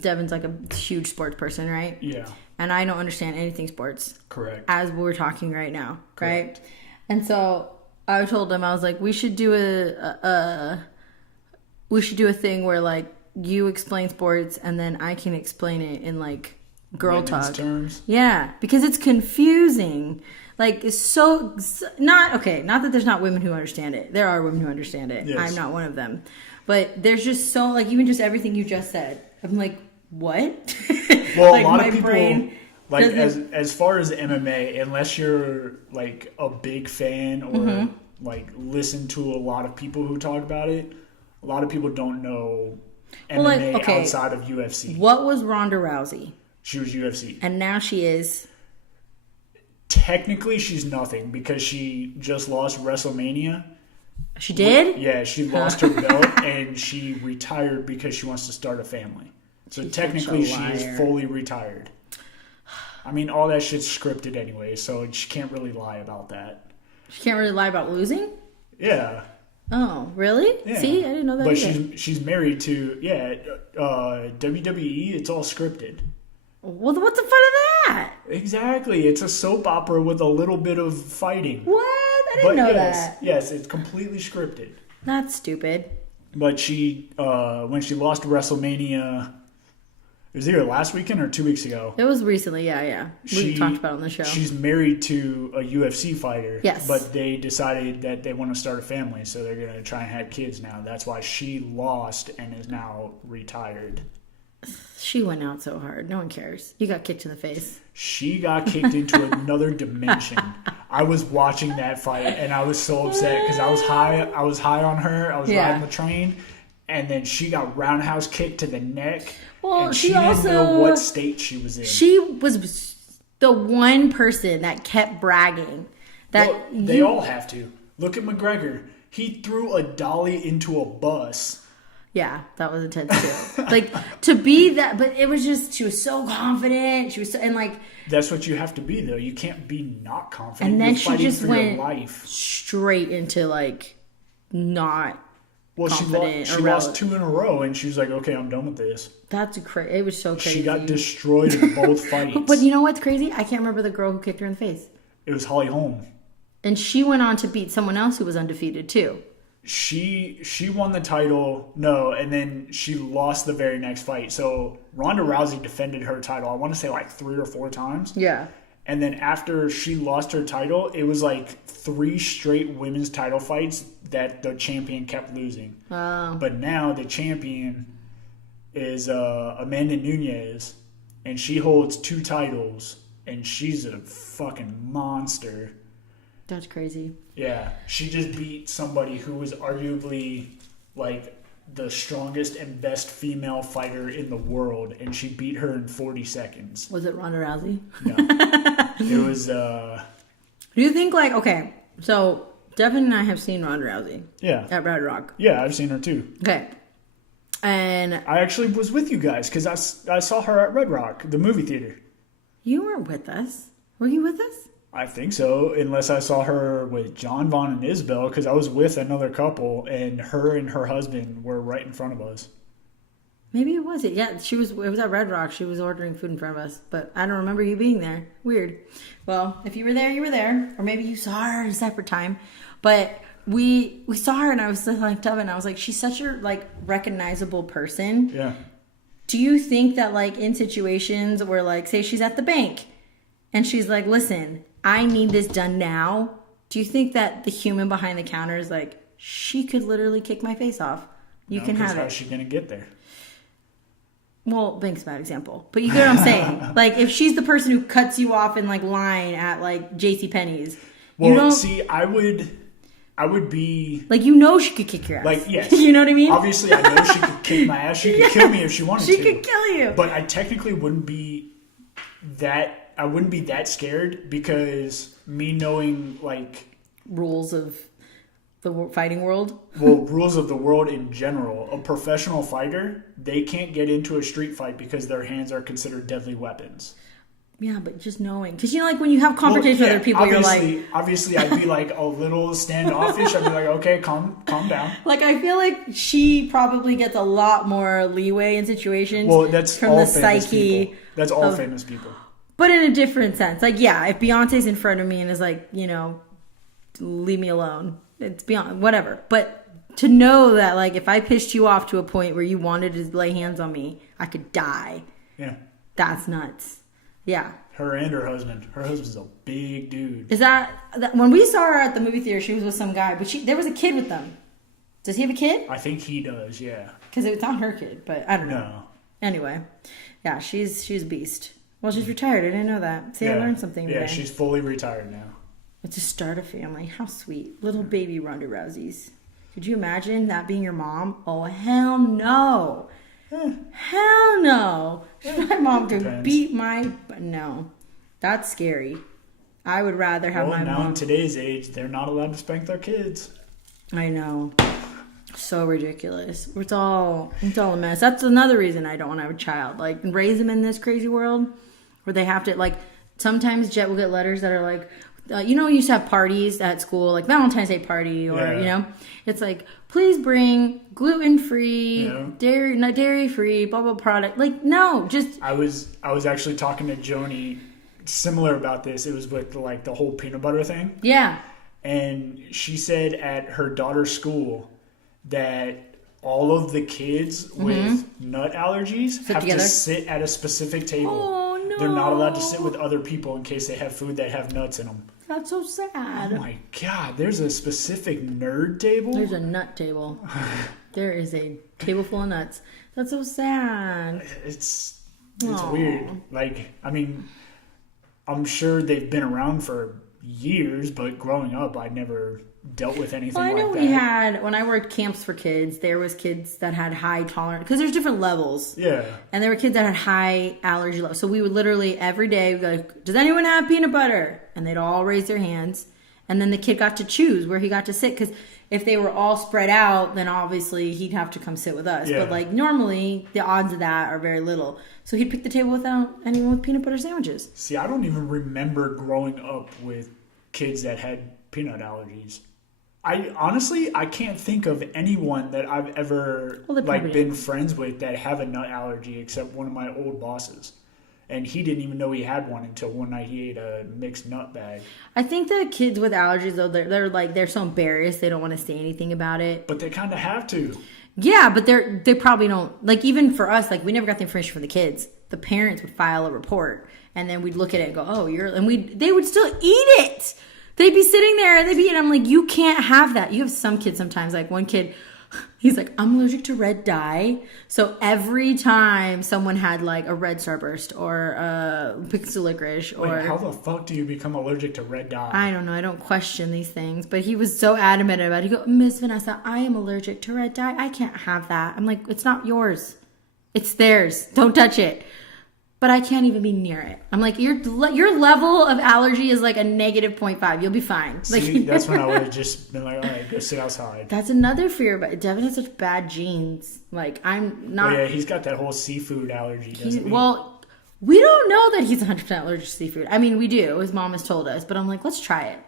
Devin's like a huge sports person, right? Yeah. And I don't understand anything sports. Correct. As we're talking right now, Correct. right? And so I told him, I was like, we should do a thing where like you explain sports and then I can explain it in like girl Women's talk terms. Yeah, because it's confusing. Like it's so not that there's not women who understand it. There are women who understand it. Yes. I'm not one of them. But there's just so like even just everything you just said. I'm like, what? Well, like a lot my of people brain like doesn't- as far as MMA, unless you're like a big fan or like listen to a lot of people who talk about it, a lot of people don't know MMA outside of UFC. What was Ronda Rousey? She was UFC. And now she is. Technically, she's nothing because she just lost WrestleMania. She did? Yeah, she lost her belt and she retired because she wants to start a family. So She's technically, such a she is liar. fully retired. I mean, all that shit's scripted anyway, so she can't really lie about that. She can't really lie about losing? Yeah. Oh, really? Yeah. See, I didn't know that But either. she's married to WWE. It's all scripted. Well, what's the fun of that? Exactly. It's a soap opera with a little bit of fighting. What? I didn't know that. Yes, it's completely scripted. That's stupid. But she, when she lost WrestleMania, it was either last weekend or 2 weeks ago. It was recently, yeah. We talked about it on the show. She's married to a UFC fighter. Yes. But they decided that they want to start a family, so they're going to try and have kids now. That's why she lost and is now retired. She went out so hard. No one cares. You got kicked in the face. She got kicked into another dimension. I was watching that fight and I was so upset because I was high on her. I was riding the train, and then she got roundhouse kicked to the neck. Well, and she didn't also know what state she was in. She was the one person that kept bragging that They all have to. Look at McGregor. He threw a dolly into a bus. Yeah, that was intense too. Like to be that, but it was just she was so confident. She was so, and like that's what you have to be though. You can't be not confident. And then You're she fighting just for went your life. straight into like not. Well, confident she lost 2 in a row, and she was like, "Okay, I'm done with this." That's crazy. It was so crazy. She got destroyed in both fights. But you know what's crazy? I can't remember the girl who kicked her in the face. It was Holly Holm. And she went on to beat someone else who was undefeated too. She won the title, and then she lost the very next fight. So Ronda Rousey defended her title, I want to say like 3 or 4 times. Yeah. And then after she lost her title, it was like 3 straight women's title fights that the champion kept losing. But now the champion is Amanda Nunes, and she holds 2 titles, and she's a fucking monster. That's crazy. Yeah, she just beat somebody who was arguably like the strongest and best female fighter in the world, and she beat her in 40 seconds. Was it Ronda Rousey? No. It was Do you think like okay, so Devin and I have seen Ronda Rousey. Yeah. At Red Rock. Yeah, I've seen her too. Okay. And I actually was with you guys because I saw her at Red Rock, the movie theater. you weren't with us. Were you with us? I think so, unless I saw her with John Vaughn and Isabel, because I was with another couple, and her husband were right in front of us. Maybe it was it. Yeah, it was at Red Rock. She was ordering food in front of us, but I don't remember you being there. Weird. Well, if you were there, you were there, or maybe you saw her at a separate time. But we saw her, and I was like, Devin, I was like, she's such a like recognizable person. Yeah. Do you think that like in situations where like say she's at the bank, and she's like, listen, I need this done now. Do you think that the human behind the counter is like, she could literally kick my face off? You can have it. How's she gonna get there? Well, bank's a bad example, but you get what I'm saying. Like, if she's the person who cuts you off in like line at like JCPenney's, Well, see, I would I would be like, you know, she could kick your ass. like, yes, you know what I mean? Obviously, I know she could kick my ass. She could kill me if she wanted to. She could kill you. But I technically wouldn't be that. I wouldn't be that scared because me knowing like rules of the fighting world. Well, rules of the world in general. A professional fighter, they can't get into a street fight because their hands are considered deadly weapons. Yeah, but just knowing. Because, you know, like, when you have confrontation with other people, you're like... Obviously, I'd be, like, a little standoffish. I'd be like, okay, calm down. Like, I feel like she probably gets a lot more leeway in situations. Well, that's from all the famous psyche. People. That's all famous people. But in a different sense. Like, yeah, if Beyonce's in front of me and is like, you know, leave me alone. It's beyond... Whatever. But to know that, like, if I pissed you off to a point where you wanted to lay hands on me, I could die. Yeah. That's nuts. Yeah. Her and her husband. Her husband's a big dude. Is that when we saw her at the movie theater, she was with some guy, but there was a kid with them. Does he have a kid? I think he does, yeah. Because it's not her kid, but I don't know. No. Anyway, yeah, she's a beast. Well, she's retired. I didn't know that. See, I learned something today. Yeah, she's fully retired now. But to start a family, how sweet. Little baby Ronda Rousey's. Could you imagine that being your mom? Oh, hell no. Hell no. My mom could beat my... No. That's scary. I would rather have my mom... Now in today's age, they're not allowed to spank their kids. I know. So ridiculous. It's all a mess. That's another reason I don't want to have a child. Like, raise them in this crazy world where they have to... Like, sometimes Jet will get letters that are like... you know, we used to have parties at school, like Valentine's Day party, or, you know, it's like, please bring gluten-free, dairy-free, blah, blah, product. Like, no, just... I was actually talking to Joni similar about this. It was with, like, the whole peanut butter thing. Yeah. And she said at her daughter's school that all of the kids with nut allergies have to sit at a specific table. Oh, no. They're not allowed to sit with other people in case they have food that have nuts in them. That's so sad. Oh my God, there's a specific nerd table? There's a nut table. There is a table full of nuts. That's so sad. It's weird. Like, I mean, I'm sure they've been around for years, but growing up, I never dealt with anything like that. I know we had, when I worked camps for kids, there was kids that had high tolerance, because there's different levels. Yeah. And there were kids that had high allergy levels. So we would literally, every day, we'd go, does anyone have peanut butter? And they'd all raise their hands. And then the kid got to choose where he got to sit, because if they were all spread out, then obviously he'd have to come sit with us. Yeah. But like normally, the odds of that are very little. So he'd pick the table without anyone with peanut butter sandwiches. See, I don't even remember growing up with kids that had peanut allergies. I can't think of anyone that I've ever been friends with that have a nut allergy except one of my old bosses. And he didn't even know he had one until one night he ate a mixed nut bag. I think the kids with allergies, though, they're so embarrassed they don't want to say anything about it. But they kind of have to. Yeah, but they probably don't. Like, even for us, like, we never got the information from the kids. The parents would file a report, and then we'd look at it and go, "Oh, they would still eat it." They'd be sitting there and they'd be eating. I'm like, you can't have that. You have some kids sometimes. Like one kid, he's like, I'm allergic to red dye. So every time someone had like a red starburst or pixel licorice or... Wait, how the fuck do you become allergic to red dye? I don't know. I don't question these things. But he was so adamant about it. He goes, Miss Vanessa, I am allergic to red dye. I can't have that. I'm like, it's not yours. It's theirs. Don't touch it. But I can't even be near it. I'm like, your level of allergy is like a negative 0.5. You'll be fine. See, that's when I would have just been like, all right, go sit outside. That's another fear, but Devin has such bad genes. Like, I'm not... Oh, yeah, he's got that whole seafood allergy, doesn't he? Well, we don't know that he's 100% allergic to seafood. I mean, we do. His mom has told us. But I'm like, let's try it.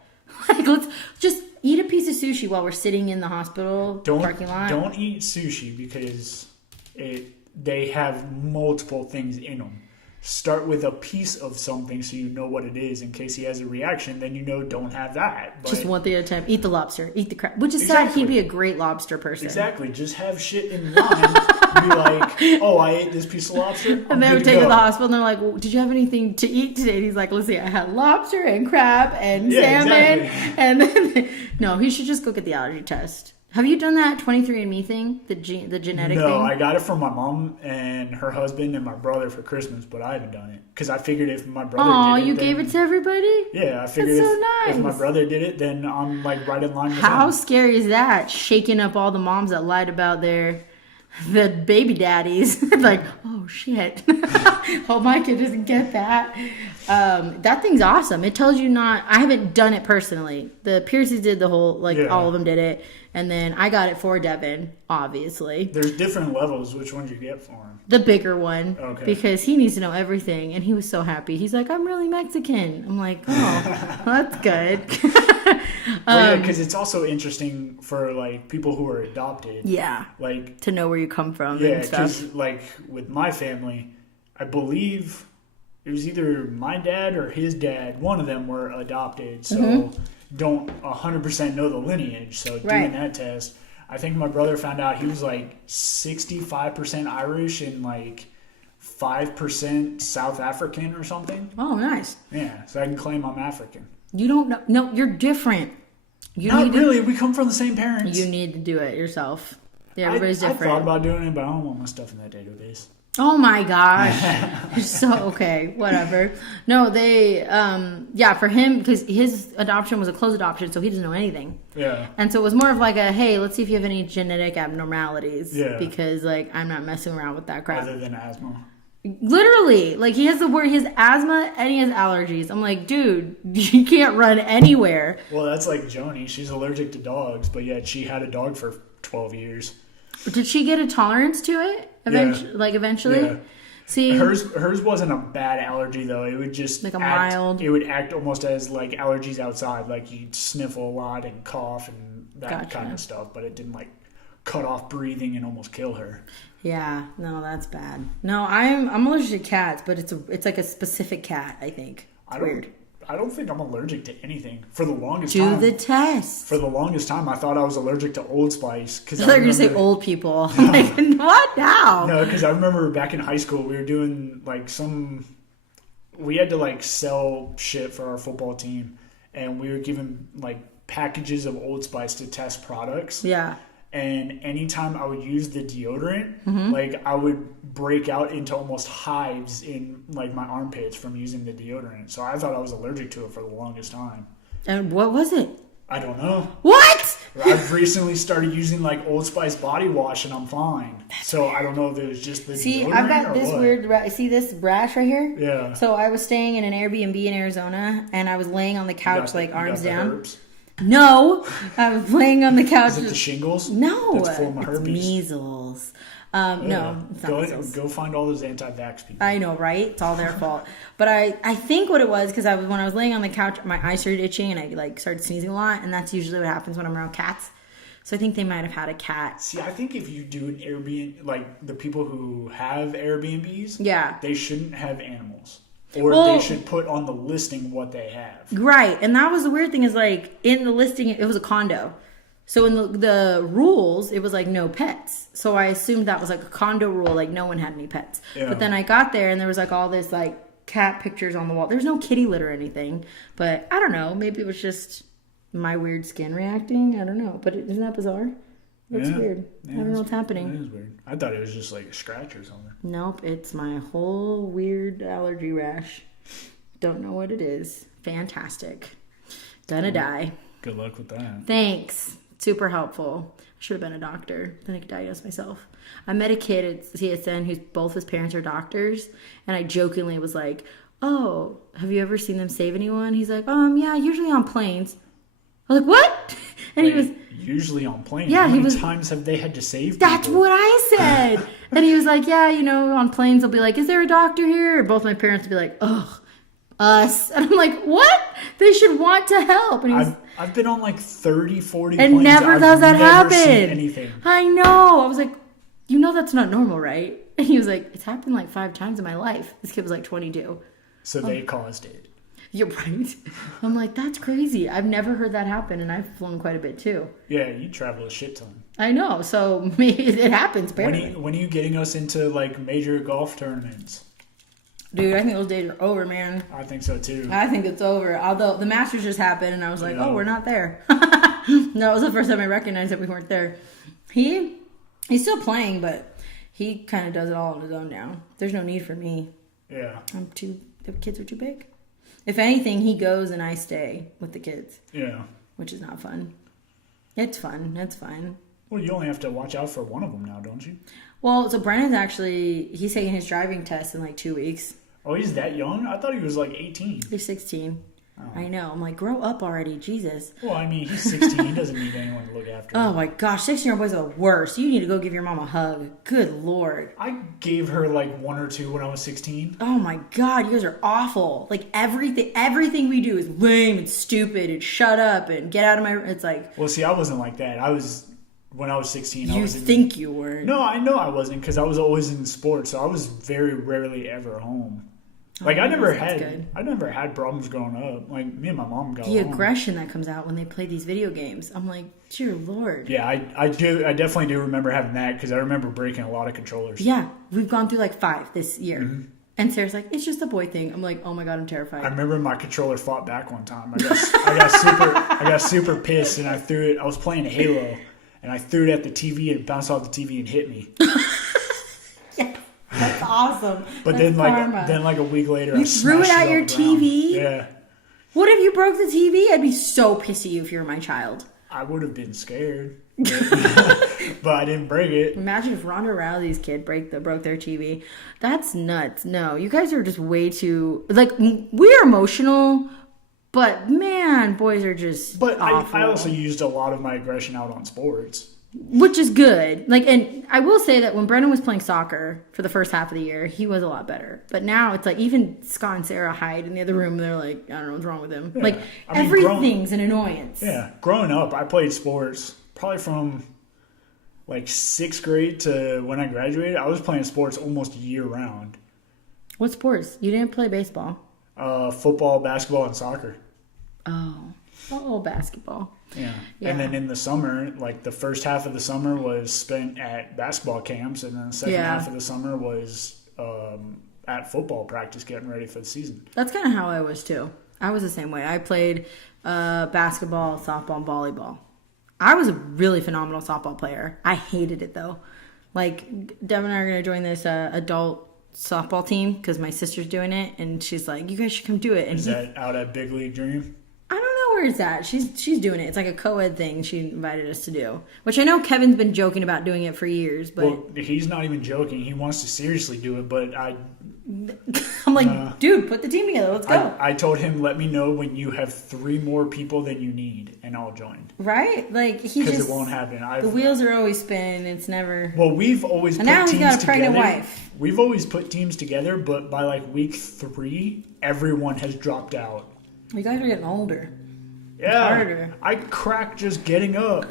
Like, let's just eat a piece of sushi while we're sitting in the hospital parking lot. Don't eat sushi because they have multiple things in them. Start with a piece of something so you know what it is. In case he has a reaction, then you know don't have that. But just one thing at a time. Eat the lobster. Eat the crab. Which is sad. He'd be a great lobster person. Exactly. Just have shit in line. Be like, oh, I ate this piece of lobster. And they would take him to the hospital and they're like, well, did you have anything to eat today? And he's like, let's see, I had lobster and crab and salmon. Exactly. And then, no, he should just go get the allergy test. Have you done that 23andMe thing? The genetic thing? No, I got it from my mom and her husband and my brother for Christmas, but I haven't done it. Because I figured if my brother did it... you gave it to everybody? Yeah, I figured That's so nice. if my brother did it, then I'm like right in line with him. How scary is that? Shaking up all the moms that lied about the baby daddies. Like, oh shit. Hope my kid doesn't get that. That thing's awesome. It tells you not... I haven't done it personally. The Pierces did the whole... all of them did it. And then I got it for Devin, obviously. There's different levels. Which one did you get for him? The bigger one. Okay. Because he needs to know everything. And he was so happy. He's like, I'm really Mexican. I'm like, oh, that's good. Well, because it's also interesting for like people who are adopted. Yeah. Like to know where you come from yeah, and stuff. because like with my family, I believe it was either my dad or his dad. One of them were adopted. So don't 100% know the lineage. So doing that test, I think my brother found out he was like 65% Irish and like 5% South African or something. Oh, nice. Yeah, so I can claim I'm African. You don't know. No, you're different. Not really. We come from the same parents. You need to do it yourself. Yeah, everybody's different. I thought about doing it, but I don't want my stuff in that database. Oh my gosh. You're so okay. Whatever. No, they, for him, because his adoption was a closed adoption, so he doesn't know anything. Yeah. And so it was more of like a, hey, let's see if you have any genetic abnormalities. Yeah. Because, like, I'm not messing around with that crap. Other than asthma. Literally. Like, he has he has asthma and he has allergies. I'm like, dude, you can't run anywhere. Well, that's like Joni. She's allergic to dogs, but yet she had a dog for 12 years. Did she get a tolerance to it? Eventually? Yeah. See, hers wasn't a bad allergy though. It would just like mild. It would act almost as like allergies outside, like you'd sniffle a lot and cough and that kind of stuff. But it didn't like cut off breathing and almost kill her. Yeah, no, that's bad. No, I'm allergic to cats, but it's like a specific cat. I think it's weird. I don't think I'm allergic to anything. For the longest time. Do the test. For the longest time, I thought I was allergic to Old Spice. I thought you were going to say old people. I'm like, what now? No, because I remember back in high school, we were doing like we had to like sell shit for our football team. And we were given like packages of Old Spice to test products. Yeah. And anytime I would use the deodorant, like I would break out into almost hives in like my armpits from using the deodorant. So I thought I was allergic to it for the longest time. And what was it? I don't know. What? I've recently started using like Old Spice body wash and I'm fine. So I don't know if it was just the deodorant I've got this what. weird. See this rash right here? Yeah. So I was staying in an Airbnb in Arizona and I was laying on the couch like arms down. Herpes? No, I was laying on the couch. Is it the shingles? No, that's form of herpes. Measles. No, it's not measles. Go find all those anti-vax people. I know, right? It's all their fault. But I think what it was because when I was laying on the couch, my eyes started itching and I like started sneezing a lot, and that's usually what happens when I'm around cats. So I think they might have had a cat. See, I think if you do an Airbnb, like the people who have Airbnbs, they shouldn't have animals. Or they should put on the listing what they have. Right. And that was the weird thing is like in the listing, it was a condo. So in the rules, it was like no pets. So I assumed that was like a condo rule, like no one had any pets. Yeah. But then I got there and there was like all this like cat pictures on the wall. There was no kitty litter or anything. But I don't know. Maybe it was just my weird skin reacting. I don't know. But isn't that bizarre? That's weird. I don't know what's happening. It is weird. I thought it was just like a scratch or something. Nope, it's my whole weird allergy rash. Don't know what it is. Fantastic. Gonna die. Good luck with that. Thanks. Super helpful. I should have been a doctor. Then I could diagnose myself. I met a kid at CSN whose both his parents are doctors, and I jokingly was like, "Oh, have you ever seen them save anyone?" He's like, yeah, usually on planes." I was like, "What?" And he was usually on planes. Yeah, How many times have they had to save people? That's what I said. And he was like, "Yeah, on planes they'll be like, 'Is there a doctor here?' Or both my parents would be like, 'Ugh, us.'" And I'm like, "What? They should want to help." And I've been on like 30, 40 and planes. never does that happen. Seen anything. I know. I was like, that's not normal, right? And he was like, "It's happened like 5 times in my life." This kid was like 22. So they caused it. You're right. I'm like, that's crazy. I've never heard that happen, and I've flown quite a bit too. Yeah, you travel a shit ton. I know, so maybe it happens. Apparently. When are you getting us into like major golf tournaments? Dude, I think those days are over, man. I think so too. I think it's over. Although the Masters just happened, and I was like, "Oh, we're not there." That was the first time I recognized that we weren't there. He's still playing, but he kind of does it all on his own now. There's no need for me. Yeah. The kids are too big. If anything, he goes and I stay with the kids. Yeah. Which is not fun. It's fun. It's fine. Well, you only have to watch out for one of them now, don't you? Well, so he's taking his driving test in like 2 weeks. Oh, he's that young? I thought he was like 18. He's 16. Oh. I know. I'm like, grow up already. Jesus. Well, I mean, he's 16. He doesn't need anyone to look after him. Oh, my gosh. 16-year-old boys are the worst. You need to go give your mom a hug. Good Lord. I gave her like 1 or 2 when I was 16. Oh, my God. You guys are awful. Like, everything we do is lame and stupid and shut up and get out of my... It's like... Well, see, I wasn't like that. When I was 16, You were. No, I know I wasn't because I was always in sports, so I was very rarely ever home. Like, I never had problems growing up. Like, me and my mom got along. The aggression that comes out when they play these video games. I'm like, dear Lord. Yeah, I definitely do remember having that because I remember breaking a lot of controllers. Yeah, we've gone through like 5 this year. Mm-hmm. And Sarah's like, it's just a boy thing. I'm like, oh my God, I'm terrified. I remember my controller fought back one time. I got super pissed and I threw it. I was playing Halo and I threw it at the TV and it bounced off the TV and hit me. Yeah. That's awesome. But That's then like a week later, you threw it at your TV? Yeah. What if you broke the TV? I'd be so pissed at you if you were my child. I would have been scared, but I didn't break it. Imagine if Ronda Rousey's kid broke their TV. That's nuts. No, you guys are just way too like we're emotional, but man, boys are just. But awful. I also used a lot of my aggression out on sports. Which is good. Like, and I will say that when Brennan was playing soccer for the first half of the year, he was a lot better. But now it's like even Scott and Sarah hide in the other room. And they're like, I don't know what's wrong with him. Yeah. Like, everything's an annoyance. Yeah. Growing up, I played sports probably from like 6th grade to when I graduated. I was playing sports almost year round. What sports? You didn't play baseball? Football, basketball, and soccer. Oh, basketball. Yeah. And then in the summer, like the first half of the summer was spent at basketball camps, and then the second half of the summer was at football practice getting ready for the season. That's kind of how I was too. I was the same way. I played basketball, softball, and volleyball. I was a really phenomenal softball player. I hated it though. Like Devin and I are going to join this adult softball team because my sister's doing it, and she's like, "You guys should come do it." And is that out at Big League Dream? I don't know where it's at. She's doing it. It's like a co-ed thing she invited us to do. Which I know Kevin's been joking about doing it for years, but well, he's not even joking. He wants to seriously do it, but I'm like, dude, put the team together. Let's go. I told him, let me know when you have 3 more people than you need, and I'll join. Right? Like because it won't happen. The wheels are always spinning. It's never. Well, we've always and put now teams he's got a pregnant together. wife. We've always put teams together, but by like week 3, everyone has dropped out. You guys are getting older. Yeah, harder. I crack just getting up.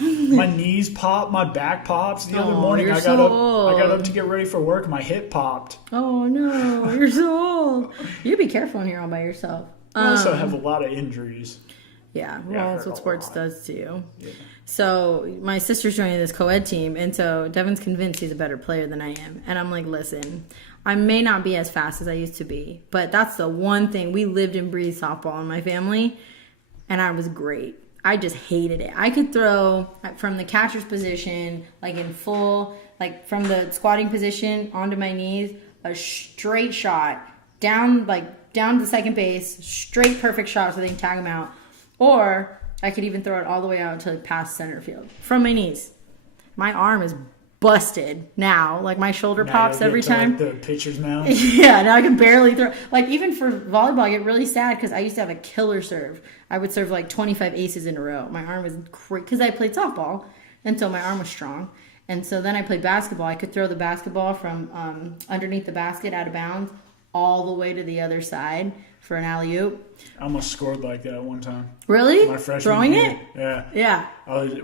My knees pop, my back pops. The other morning I got up to get ready for work. My hip popped. Oh no, you're so old. You be careful when you're all by yourself. I also have a lot of injuries. Yeah, well, that's what sports does to you. Yeah. So my sister's joining this co-ed team, and so Devin's convinced he's a better player than I am. And I'm like, listen, I may not be as fast as I used to be, but that's the one thing. We lived and breathed softball in my family, and I was great. I just hated it. I could throw from the catcher's position, like in full, like from the squatting position onto my knees, a straight shot down to second base, straight perfect shot so they can tag him out. Or I could even throw it all the way out to past center field from my knees. My arm is busted now. Like my shoulder pops every time. Like the pitchers now. Yeah, now I can barely throw. Like even for volleyball, I get really sad because I used to have a killer serve. I would serve like 25 aces in a row. My arm was great because I played softball, and so my arm was strong. And so then I played basketball. I could throw the basketball from underneath the basket out of bounds all the way to the other side for an alley-oop. I almost scored like that one time. Really? My freshman Throwing year. it? Yeah. Yeah.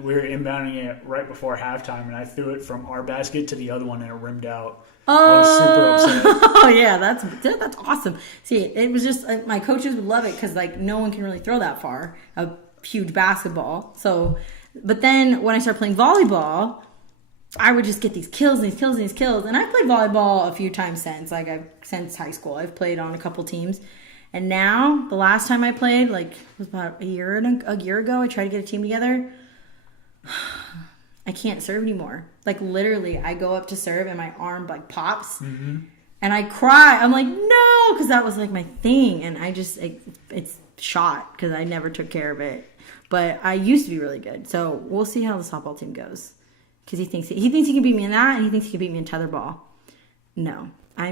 We were inbounding it right before halftime, and I threw it from our basket to the other one, and it rimmed out. Oh, I was super upset. Oh, yeah, that's awesome. See, it was just, my coaches would love it because, like, no one can really throw that far, a huge basketball. So, but then when I started playing volleyball, I would just get these kills and these kills and these kills. And I played volleyball a few times since high school. I've played on a couple teams. And now, the last time I played, like, it was about a year ago, I tried to get a team together. I can't serve anymore. Like, literally, I go up to serve and my arm, like, pops. Mm-hmm. And I cry. I'm like, no, because that was, like, my thing. And I just, it's shot because I never took care of it. But I used to be really good. So we'll see how the softball team goes. Because he thinks he can beat me in that, and he thinks he can beat me in tetherball. No. I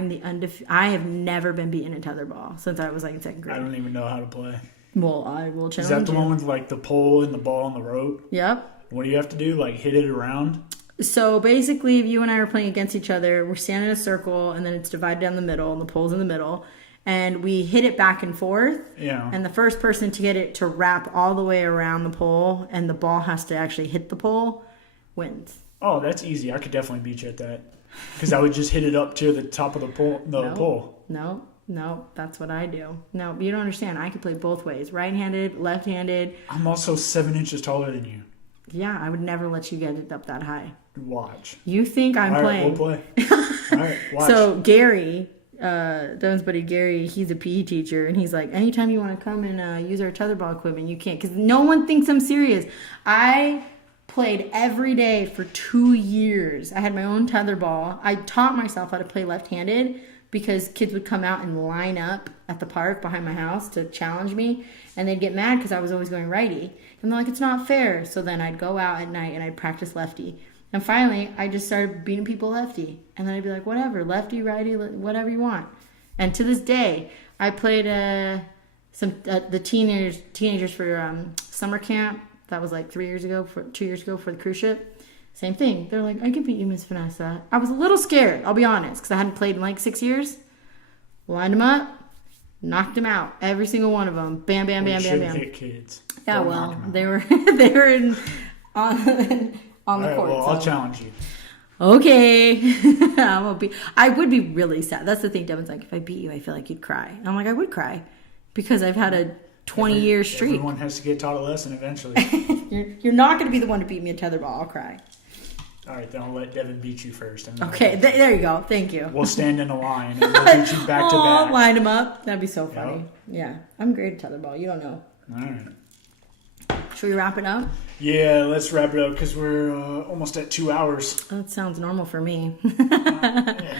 have never been beaten in tetherball since I was, like, in second grade. I don't even know how to play. Well, I will challenge you. Is that the one with, like, the pole and the ball and the rope? Yep. What do you have to do? Like, hit it around? So basically, if you and I are playing against each other, we're standing in a circle, and then it's divided down the middle, and the pole's in the middle, and we hit it back and forth. Yeah. And the first person to get it to wrap all the way around the pole, and the ball has to actually hit the pole, wins. Oh, that's easy. I could definitely beat you at that. Because I would just hit it up to the top of the pole. No, that's what I do. No, you don't understand. I could play both ways. Right-handed, left-handed. I'm also 7 inches taller than you. Yeah, I would never let you get it up that high. Watch. You think I'm playing. All right, we'll play. All right, watch. So Gary, Dylan's buddy Gary, he's a PE teacher, and he's like, anytime you want to come and use our tetherball equipment, you can't. Because no one thinks I'm serious. I played every day for 2 years. I had my own tetherball. I taught myself how to play left-handed because kids would come out and line up at the park behind my house to challenge me, and they'd get mad because I was always going righty. And they're like, it's not fair. So then I'd go out at night and I'd practice lefty. And finally, I just started beating people lefty. And then I'd be like, whatever, lefty, righty, whatever you want. And to this day, I played the teenagers for summer camp. That was like 2 years ago for the cruise ship. Same thing. They're like, I can beat you, Miss Vanessa. I was a little scared, I'll be honest, because I hadn't played in like 6 years. Lined them up, knocked them out. Every single one of them. Bam, bam, bam, bam, bam. Hit kids. Yeah, well, they were on the court. Well, I'll challenge you. Okay. I would be really sad. That's the thing. Devin's like, if I beat you, I feel like you'd cry. And I'm like, I would cry because I've had a 20-year streak. Everyone has to get taught a lesson eventually. You're not going to be the one to beat me in tetherball. I'll cry. All right, then I'll let Devin beat you first. Okay, there you go. Thank you. We'll stand in a line and we'll beat you back to back. Line them up. That'd be so funny. Yep. Yeah, I'm great at tetherball. You don't know. All right. Should we wrap it up? Yeah, let's wrap it up because we're almost at 2 hours. That sounds normal for me. Yeah.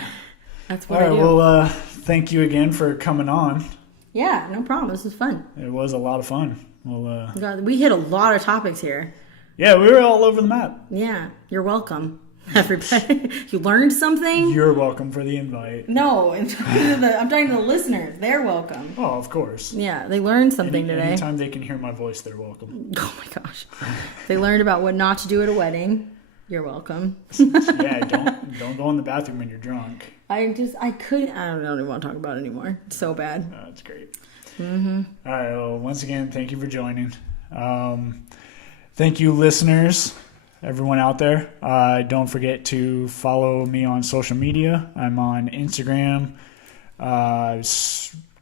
That's what I do. All right, well, thank you again for coming on. Yeah, no problem. This was fun. It was a lot of fun. Well, we hit a lot of topics here. Yeah, we were all over the map. Yeah, you're welcome, everybody. You learned something? You're welcome for the invite. No, I'm talking to the listeners. They're welcome. Oh, of course. Yeah, they learned something today. Anytime they can hear my voice, they're welcome. Oh my gosh. They learned about what not to do at a wedding. You're welcome. Yeah, don't go in the bathroom when you're drunk. I don't even want to talk about it anymore. It's so bad. Oh, that's great. Mm-hmm. All right, well, once again, thank you for joining. Thank you, listeners, everyone out there. Don't forget to follow me on social media. I'm on Instagram,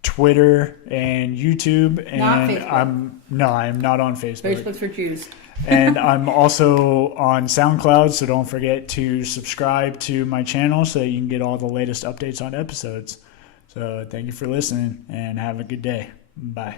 Twitter, and YouTube. And not Facebook. I'm not on Facebook. Facebook's for Jews. And I'm also on SoundCloud, so don't forget to subscribe to my channel so that you can get all the latest updates on episodes. So thank you for listening, and have a good day. Bye.